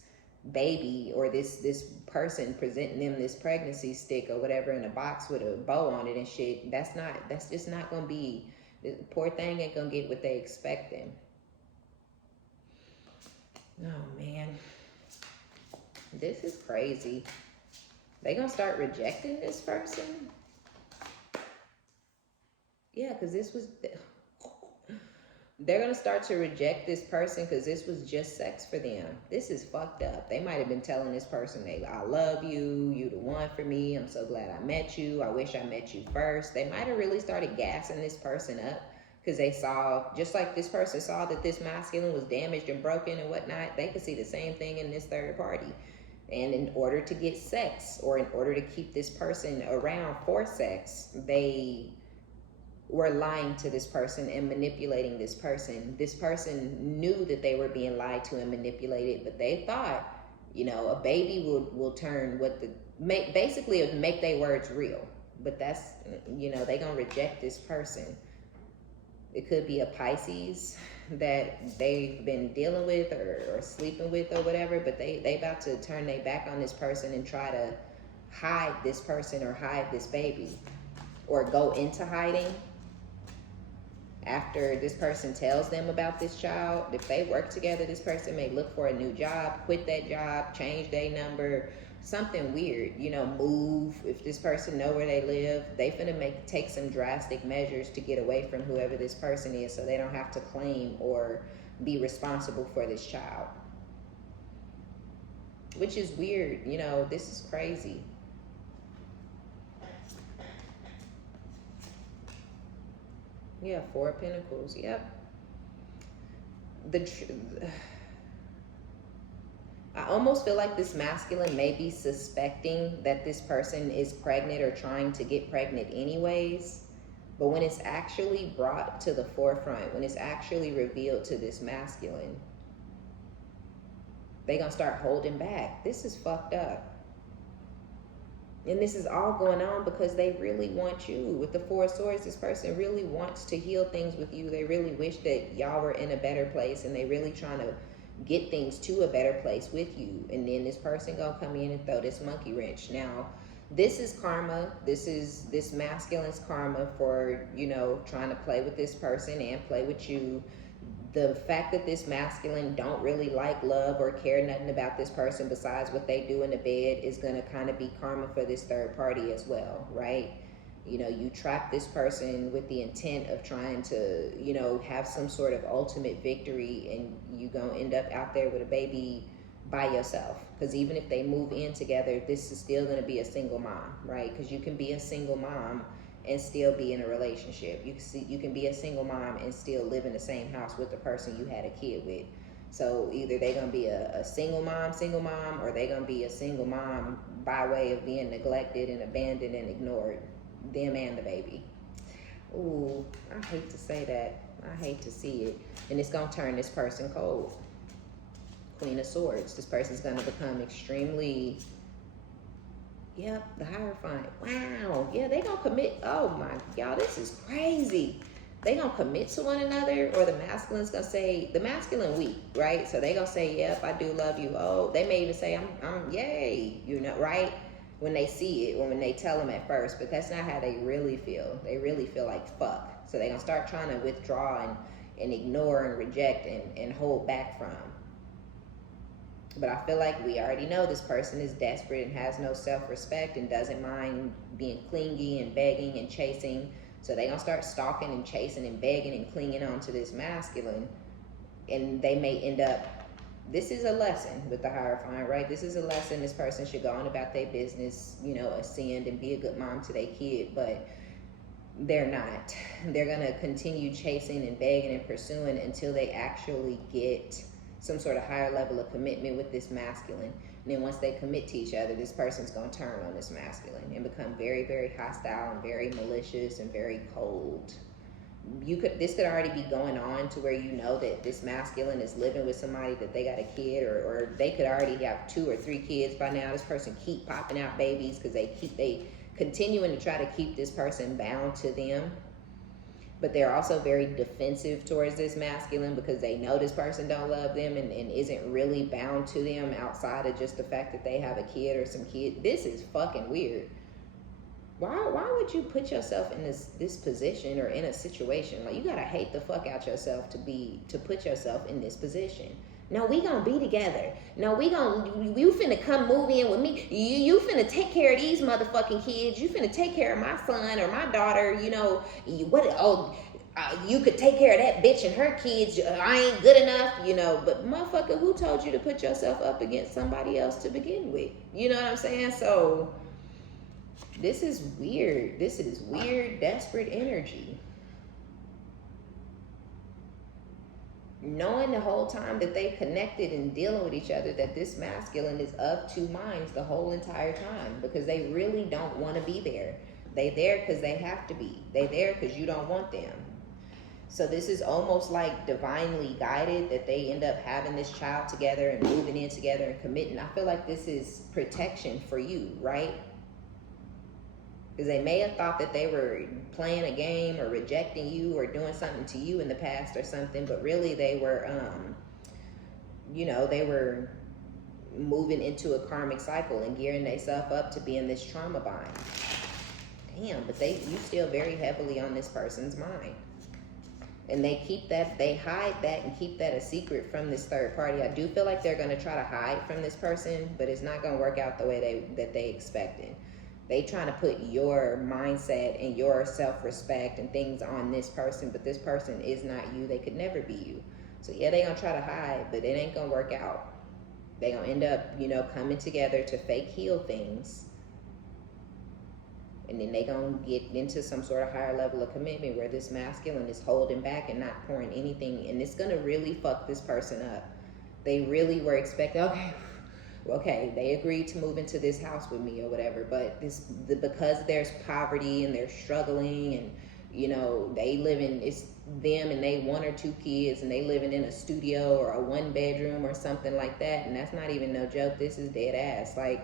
baby or this person presenting them this pregnancy stick or whatever in a box with a bow on it and shit, that's just not gonna be, the poor thing ain't gonna get what they expecting. Oh man, this is crazy. They gonna start rejecting this person? Yeah, because this was, they're going to start to reject this person because this was just sex for them. This is fucked up. They might have been telling this person, I love you. You the one for me. I'm so glad I met you. I wish I met you first. They might have really started gassing this person up because they saw, just like this person saw that this masculine was damaged and broken and whatnot, they could see the same thing in this third party. And in order to get sex or in order to keep this person around for sex, they were lying to this person and manipulating this person. This person knew that they were being lied to and manipulated, but they thought, you know, a baby will turn basically it would make their words real. But that's, you know, they gonna reject this person. It could be a Pisces that they've been dealing with or sleeping with or whatever, but they about to turn their back on this person and try to hide this person or hide this baby or go into hiding. After this person tells them about this child, if they work together, this person may look for a new job, quit that job, change their number, something weird, you know, move. If this person know where they live, they finna take some drastic measures to get away from whoever this person is so they don't have to claim or be responsible for this child. Which is weird, you know, this is crazy. Yeah, Four of Pentacles. Yep. I almost feel like this masculine may be suspecting that this person is pregnant or trying to get pregnant anyways. But when it's actually brought to the forefront, when it's actually revealed to this masculine, they're going to start holding back. This is fucked up. And this is all going on because they really want you. With the Four of Swords, this person really wants to heal things with you. They really wish that y'all were in a better place, and they really trying to get things to a better place with you. And then this person gonna come in and throw this monkey wrench. Now, this is karma. This is this masculine's karma for, you know, trying to play with this person and play with you. The fact that this masculine don't really like love or care nothing about this person besides what they do in the bed is going to kind of be karma for this third party as well, right? You know, you trap this person with the intent of trying to, you know, have some sort of ultimate victory, and you going to end up out there with a baby by yourself. Because even if they move in together, this is still going to be a single mom, right? Because you can be a single mom and still be in a relationship. You can be a single mom and still live in the same house with the person you had a kid with. So either they're gonna be a single mom, or they're gonna be a single mom by way of being neglected and abandoned and ignored, them and the baby. Ooh, I hate to say that. I hate to see it. And it's gonna turn this person cold. Queen of Swords. This person's gonna become extremely, yep, the Hierophant. Wow. Yeah, they gonna commit. Oh my, y'all, this is crazy. They gonna commit to one another, or the masculine's gonna say, the masculine weak, right? So they gonna say, yep, I do love you. Oh, they may even say, I'm yay, you know, right? When they see it, or when they tell them at first, but that's not how they really feel. They really feel like fuck. So they gonna start trying to withdraw and ignore and reject and hold back from. But I feel like we already know this person is desperate and has no self-respect and doesn't mind being clingy and begging and chasing. So they gonna start stalking and chasing and begging and clinging on to this masculine. And they may end up, this is a lesson with the Hierophant, right? This is a lesson. This person should go on about their business, you know, ascend and be a good mom to their kid. But they're not. They're gonna continue chasing and begging and pursuing until they actually get some sort of higher level of commitment with this masculine. And then once they commit to each other, this person's going to turn on this masculine and become very, very hostile and very malicious and very cold. This could already be going on to where you know that this masculine is living with somebody, that they got a kid, or they could already have 2 or 3 kids by now. This person keep popping out babies because they continuing to try to keep this person bound to them. But they're also very defensive towards this masculine because they know this person don't love them and isn't really bound to them outside of just the fact that they have a kid or some kid. This is fucking weird. Why would you put yourself in this position or in a situation? Like, you gotta hate the fuck out yourself to put yourself in this position. No, we gonna be together. No, you finna come move in with me. You finna take care of these motherfucking kids. You finna take care of my son or my daughter. You know, you could take care of that bitch and her kids. I ain't good enough, you know. But motherfucker, who told you to put yourself up against somebody else to begin with? You know what I'm saying? So this is weird. This is weird, desperate energy. Knowing the whole time that they connected and dealing with each other that this masculine is of 2 minds the whole entire time, because they really don't want to be there. They there because they have to be. They there because you don't want them. So this is almost like divinely guided that they end up having this child together and moving in together and committing. I feel like this is protection for you, right? Because they may have thought that they were playing a game or rejecting you or doing something to you in the past or something, but really they were, they were moving into a karmic cycle and gearing themselves up to be in this trauma bind. Damn, but you still very heavily on this person's mind. And they hide that and keep that a secret from this third party. I do feel like they're going to try to hide from this person, but it's not going to work out the way that they expected. They trying to put your mindset and your self-respect and things on this person, but this person is not you. They could never be you. So yeah, they gonna try to hide, but it ain't gonna work out. They gonna end up, coming together to fake heal things And then they gonna get into some sort of higher level of commitment where this masculine is holding back and not pouring anything, and it's gonna really fuck this person up. They really were expecting, okay, they agreed to move into this house with me or whatever, but because there's poverty and they're struggling, and you know, they live in, it's them and they 1 or 2 kids, and they living in a studio or a 1 bedroom or something like that, and that's not even no joke. This is dead ass. Like,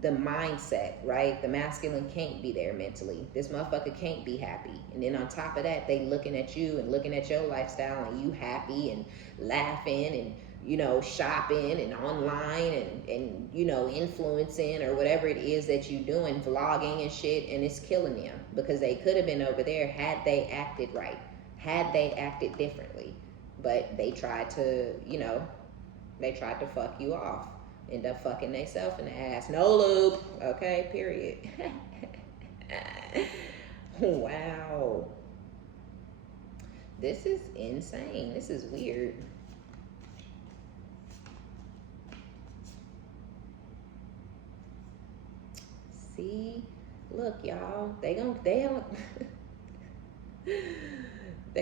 the mindset, right? The masculine can't be there mentally. This motherfucker can't be happy. And then on top of that, they looking at you and looking at your lifestyle, and you happy and laughing and, you know, shopping and online and you know, influencing or whatever it is that you doing, vlogging and shit, and it's killing them because they could have been over there had they acted right, had they acted differently. But they tried to, you know, they tried to fuck you off. End up fucking theyself in the ass. No lube. Okay, period. Wow. This is insane. This is weird. See? Look, y'all. They don't they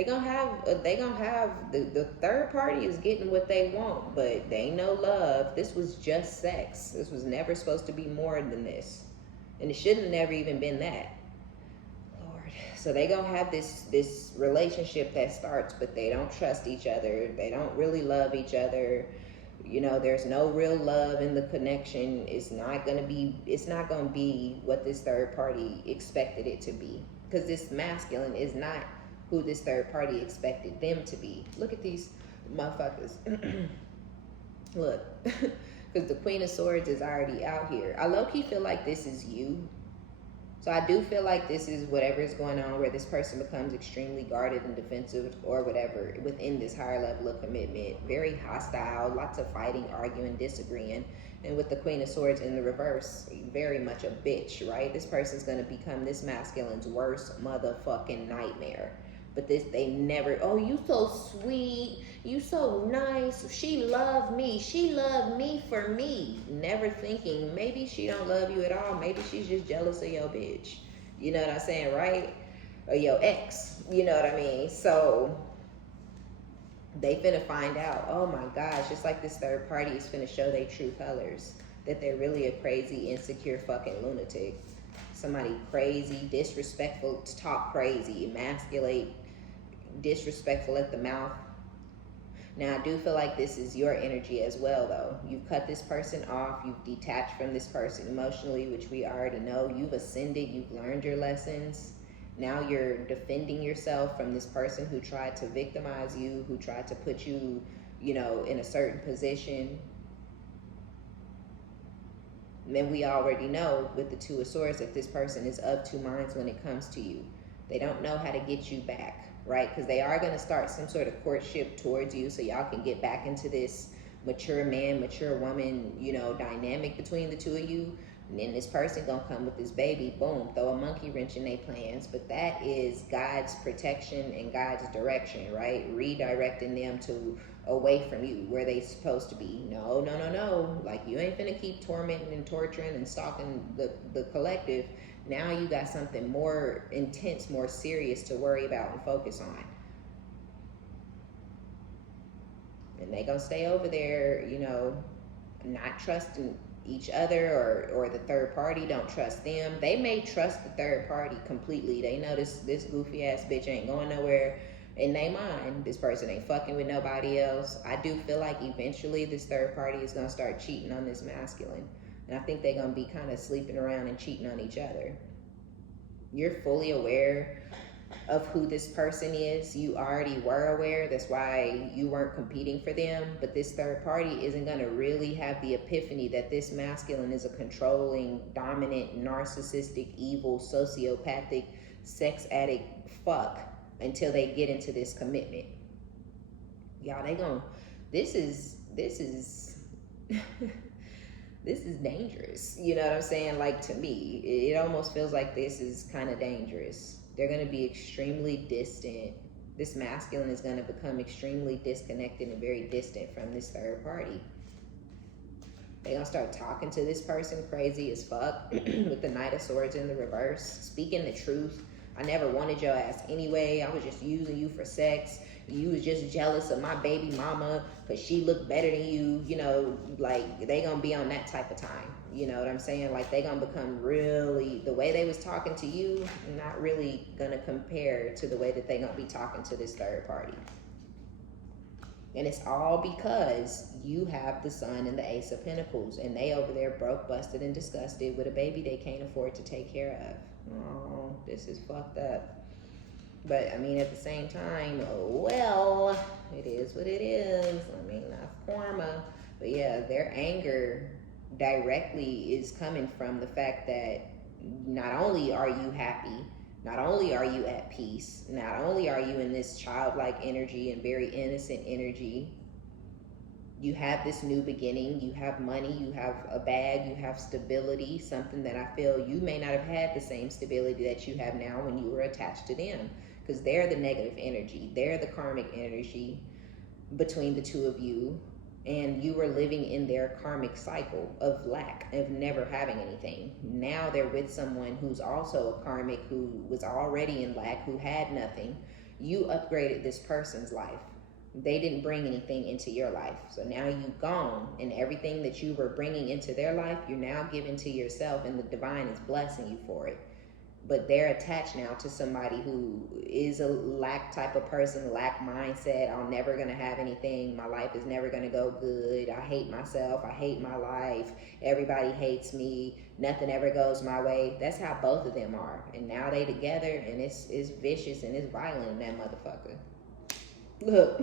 gonna have the third party is getting what they want, but they ain't no love. This was just sex. This was never supposed to be more than this, and it shouldn't have never even been that. Lord, so they gonna have this relationship that starts, but they don't trust each other. They don't really love each other. You know, there's no real love in the connection. It's not gonna be what this third party expected it to be, because this masculine is not who this third party expected them to be. Look at these motherfuckers. Look, because the Queen of Swords is already out here. I low-key feel like this is you. So I do feel like this is whatever is going on where this person becomes extremely guarded and defensive or whatever within this higher level of commitment. Very hostile, lots of fighting, arguing, disagreeing. And with the Queen of Swords in the reverse, very much a bitch, right? This person's going to become this masculine's worst motherfucking nightmare. But they never, oh, you so sweet, you so nice, she loved me for me. Never thinking, maybe she don't love you at all, maybe she's just jealous of your bitch. You know what I'm saying, right? Or your ex, you know what I mean? So they finna find out, oh my gosh, just like this third party is finna show their true colors, that they're really a crazy, insecure fucking lunatic. Somebody crazy, disrespectful, talk crazy, emasculate, disrespectful at the mouth. Now, I do feel like this is your energy as well, though. You've cut this person off. You've detached from this person emotionally, which we already know. You've ascended. You've learned your lessons. Now you're defending yourself from this person who tried to victimize you, who tried to put you, you know, in a certain position. And then we already know with the Two of Swords that this person is of 2 minds when it comes to you. They don't know how to get you back, right? Because they are going to start some sort of courtship towards you so y'all can get back into this mature man, mature woman, you know, dynamic between the two of you. And then this person gonna come with this baby, boom, throw a monkey wrench in their plans. But that is God's protection and God's direction, right? Redirecting them to away from you, where they supposed to be. No. Like, you ain't finna keep tormenting and torturing and stalking the collective. Now you got something more intense, more serious to worry about and focus on. And they gonna stay over there, you know, not trusting each other, or the third party don't trust them. They may trust the third party completely. They know this goofy ass bitch ain't going nowhere in their mind. This person ain't fucking with nobody else. I do feel like eventually this third party is gonna start cheating on this masculine. And I think they're gonna be kind of sleeping around and cheating on each other. You're fully aware of who this person is. You already were aware. That's why you weren't competing for them. But this third party isn't going to really have the epiphany that this masculine is a controlling, dominant, narcissistic, evil, sociopathic, sex addict fuck until they get into this commitment. Y'all, this is this is dangerous. You know what I'm saying? Like, to me, it almost feels like this is kind of dangerous. They're going to be extremely distant. This masculine is going to become extremely disconnected and very distant from this third party. They gonna start talking to this person crazy as fuck with the Knight of Swords in the reverse, speaking the truth. I never wanted your ass anyway. I was just using you for sex. You was just jealous of my baby mama because she looked better than you. You know, like they gonna be on that type of time. You know what I'm saying? Like they gonna become really, the way they was talking to you, not really gonna compare to the way that they gonna be talking to this third party. And it's all because you have the Sun and the Ace of Pentacles, and they over there broke, busted, and disgusted with a baby they can't afford to take care of. Oh, this is fucked up. But I mean, at the same time, oh well, it is what it is. I mean, that's karma. But yeah, their anger directly is coming from the fact that not only are you happy, not only are you at peace, not only are you in this childlike energy and very innocent energy, you have this new beginning, you have money, you have a bag, you have stability, something that I feel you may not have had the same stability that you have now when you were attached to them, because they're the negative energy, they're the karmic energy between the two of you, and you were living in their karmic cycle of lack, of never having anything. Now they're with someone who's also a karmic, who was already in lack, who had nothing. You upgraded this person's life. They didn't bring anything into your life. So now you've gone, and everything that you were bringing into their life, you're now giving to yourself, and the divine is blessing you for it. But they're attached now to somebody who is a lack type of person, lack mindset. I'm never going to have anything. My life is never going to go good. I hate myself. I hate my life. Everybody hates me. Nothing ever goes my way. That's how both of them are. And now they together, and it's vicious and it's violent in that motherfucker. Look,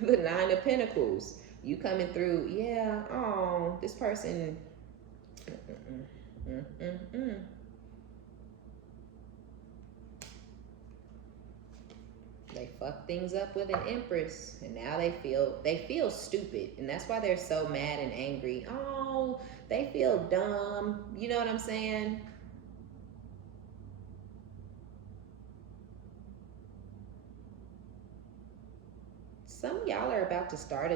the Nine of Pentacles. You coming through, yeah, oh, this person. They fuck things up with an Empress, and now they feel stupid, and that's why they're so mad and angry. Oh, they feel dumb. You know what I'm saying? Some of y'all are about to start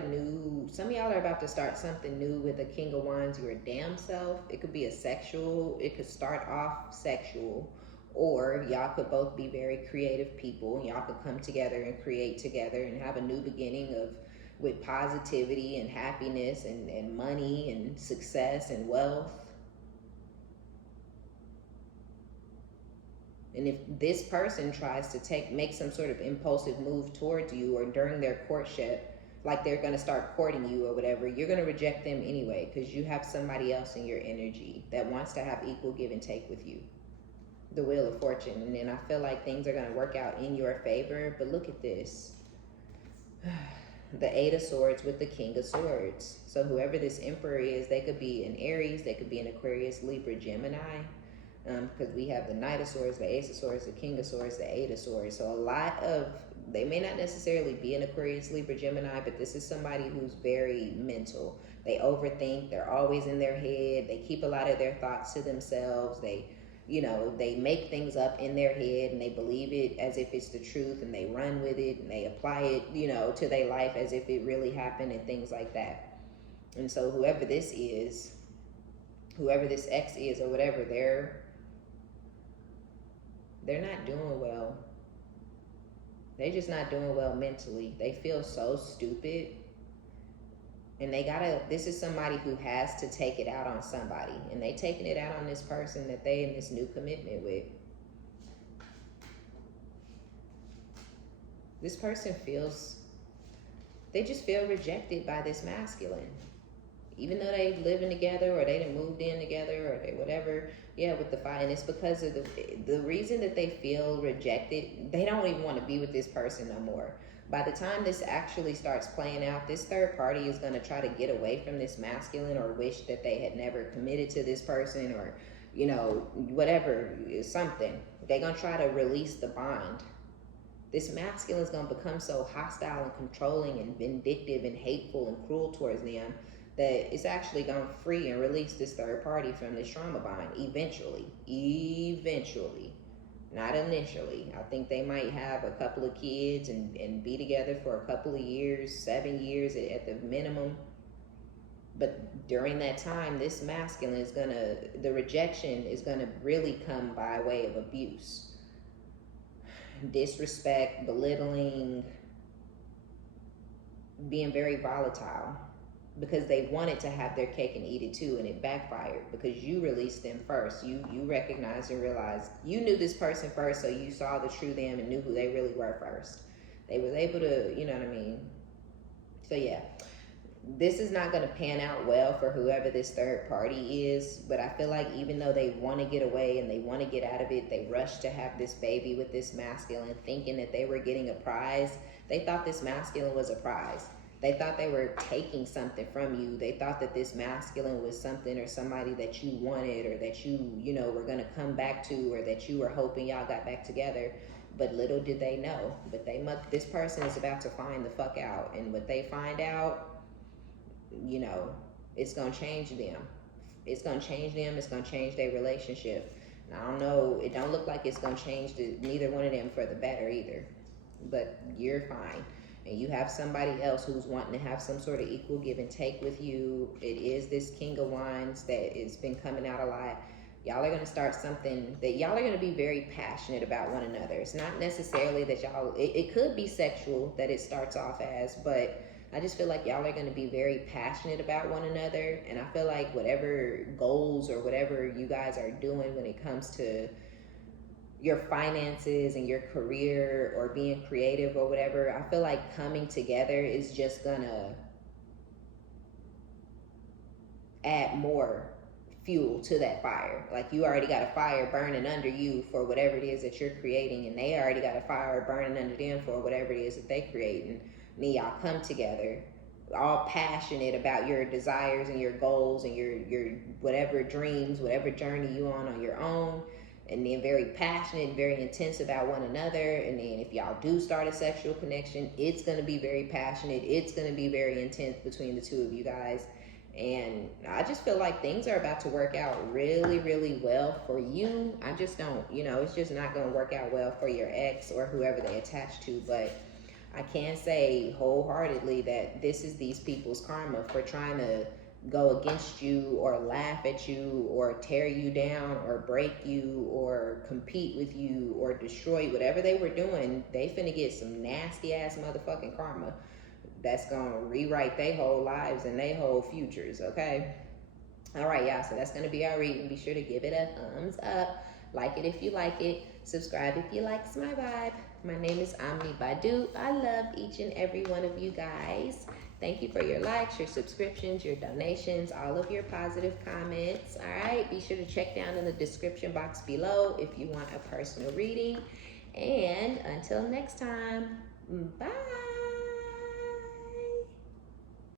something new with a King of Wands, your damn self. It could be it could start off sexual, or y'all could both be very creative people, and y'all could come together and create together and have a new beginning with positivity and happiness and money and success and wealth. And if this person tries to make some sort of impulsive move towards you, or during their courtship, like they're going to start courting you or whatever, you're going to reject them anyway, because you have somebody else in your energy that wants to have equal give and take with you. The Wheel of Fortune. And then I feel like things are going to work out in your favor. But look at this. The Eight of Swords with the King of Swords. So whoever this Emperor is, they could be an Aries, they could be an Aquarius, Libra, Gemini. Because we have the Knight of Swords, the Ace of Swords, the King of Swords, the Eight of Swords. So they may not necessarily be an Aquarius, Libra, Gemini, but this is somebody who's very mental. They overthink, they're always in their head, they keep a lot of their thoughts to themselves, they make things up in their head, and they believe it as if it's the truth, and they run with it, and they apply it, to their life as if it really happened, and things like that. And so whoever this ex is, or whatever, they're not doing well. They're just not doing well mentally. They feel so stupid. And this is somebody who has to take it out on somebody. And they taking it out on this person that they in this new commitment with. This person they just feel rejected by this masculine. Even though they living together, or they done moved in together, or they whatever, with the fight. And it's because of the reason that they feel rejected, they don't even want to be with this person no more. By the time this actually starts playing out, this third party is going to try to get away from this masculine, or wish that they had never committed to this person, or, whatever, something. They're going to try to release the bond. This masculine is going to become so hostile and controlling and vindictive and hateful and cruel towards them that it's actually going to free and release this third party from this trauma bond eventually. Not initially. I think they might have a couple of kids and be together for a couple of years, 7 years at the minimum. But during that time, this masculine is gonna, the rejection is gonna really come by way of abuse, disrespect, belittling, being very volatile, because they wanted to have their cake and eat it too, and it backfired because you released them first. You recognized and realized you knew this person first, so you saw the true them and knew who they really were first. They was able to, you know what I mean? So yeah, this is not going to pan out well for whoever this third party is, but I feel like even though they want to get away and they want to get out of it, they rush to have this baby with this masculine, thinking that they were getting a prize. They thought this masculine was a prize. They thought they were taking something from you. They thought that this masculine was something or somebody that you wanted, or that you know, were going to come back to, or that you were hoping y'all got back together. But little did they know, but this person is about to find the fuck out, and what they find out, you know, it's gonna change them. It's gonna change them. It's gonna change their relationship. And I don't know. It don't look like it's gonna change neither one of them for the better either. But you're fine, and you have somebody else who's wanting to have some sort of equal give and take with you. It is this King of Wands that has been coming out a lot. Y'all are gonna start something that y'all are gonna be very passionate about one another. It's not necessarily that y'all. It could be sexual that it starts off as, but I just feel like y'all are going to be very passionate about one another. And I feel like whatever goals or whatever you guys are doing when it comes to your finances and your career or being creative or whatever, I feel like coming together is just going to add more fuel to that fire. Like, you already got a fire burning under you for whatever it is that you're creating, and they already got a fire burning under them for whatever it is that they create. And then y'all come together all passionate about your desires and your goals and your whatever dreams, whatever journey you on your own, and then very passionate and very intense about one another. And then if y'all do start a sexual connection, it's going to be very passionate, it's going to be very intense between the two of you guys. And I just feel like things are about to work out really, really well for you. I just don't, you know, it's just not going to work out well for your ex or whoever they attached to. But I can say wholeheartedly that this is these people's karma for trying to go against you or laugh at you or tear you down or break you or compete with you or destroy whatever they were doing. They finna get some nasty ass motherfucking karma that's gonna rewrite their whole lives and their whole futures, okay? All right, y'all, so that's gonna be our reading. Be sure to give it a thumbs up, like it if you like it, subscribe if you likes my vibe. My name is OmniBadu. I love each and every one of you guys. Thank you for your likes, your subscriptions, your donations, all of your positive comments. All right, be sure to check down in the description box below if you want a personal reading. And until next time, bye.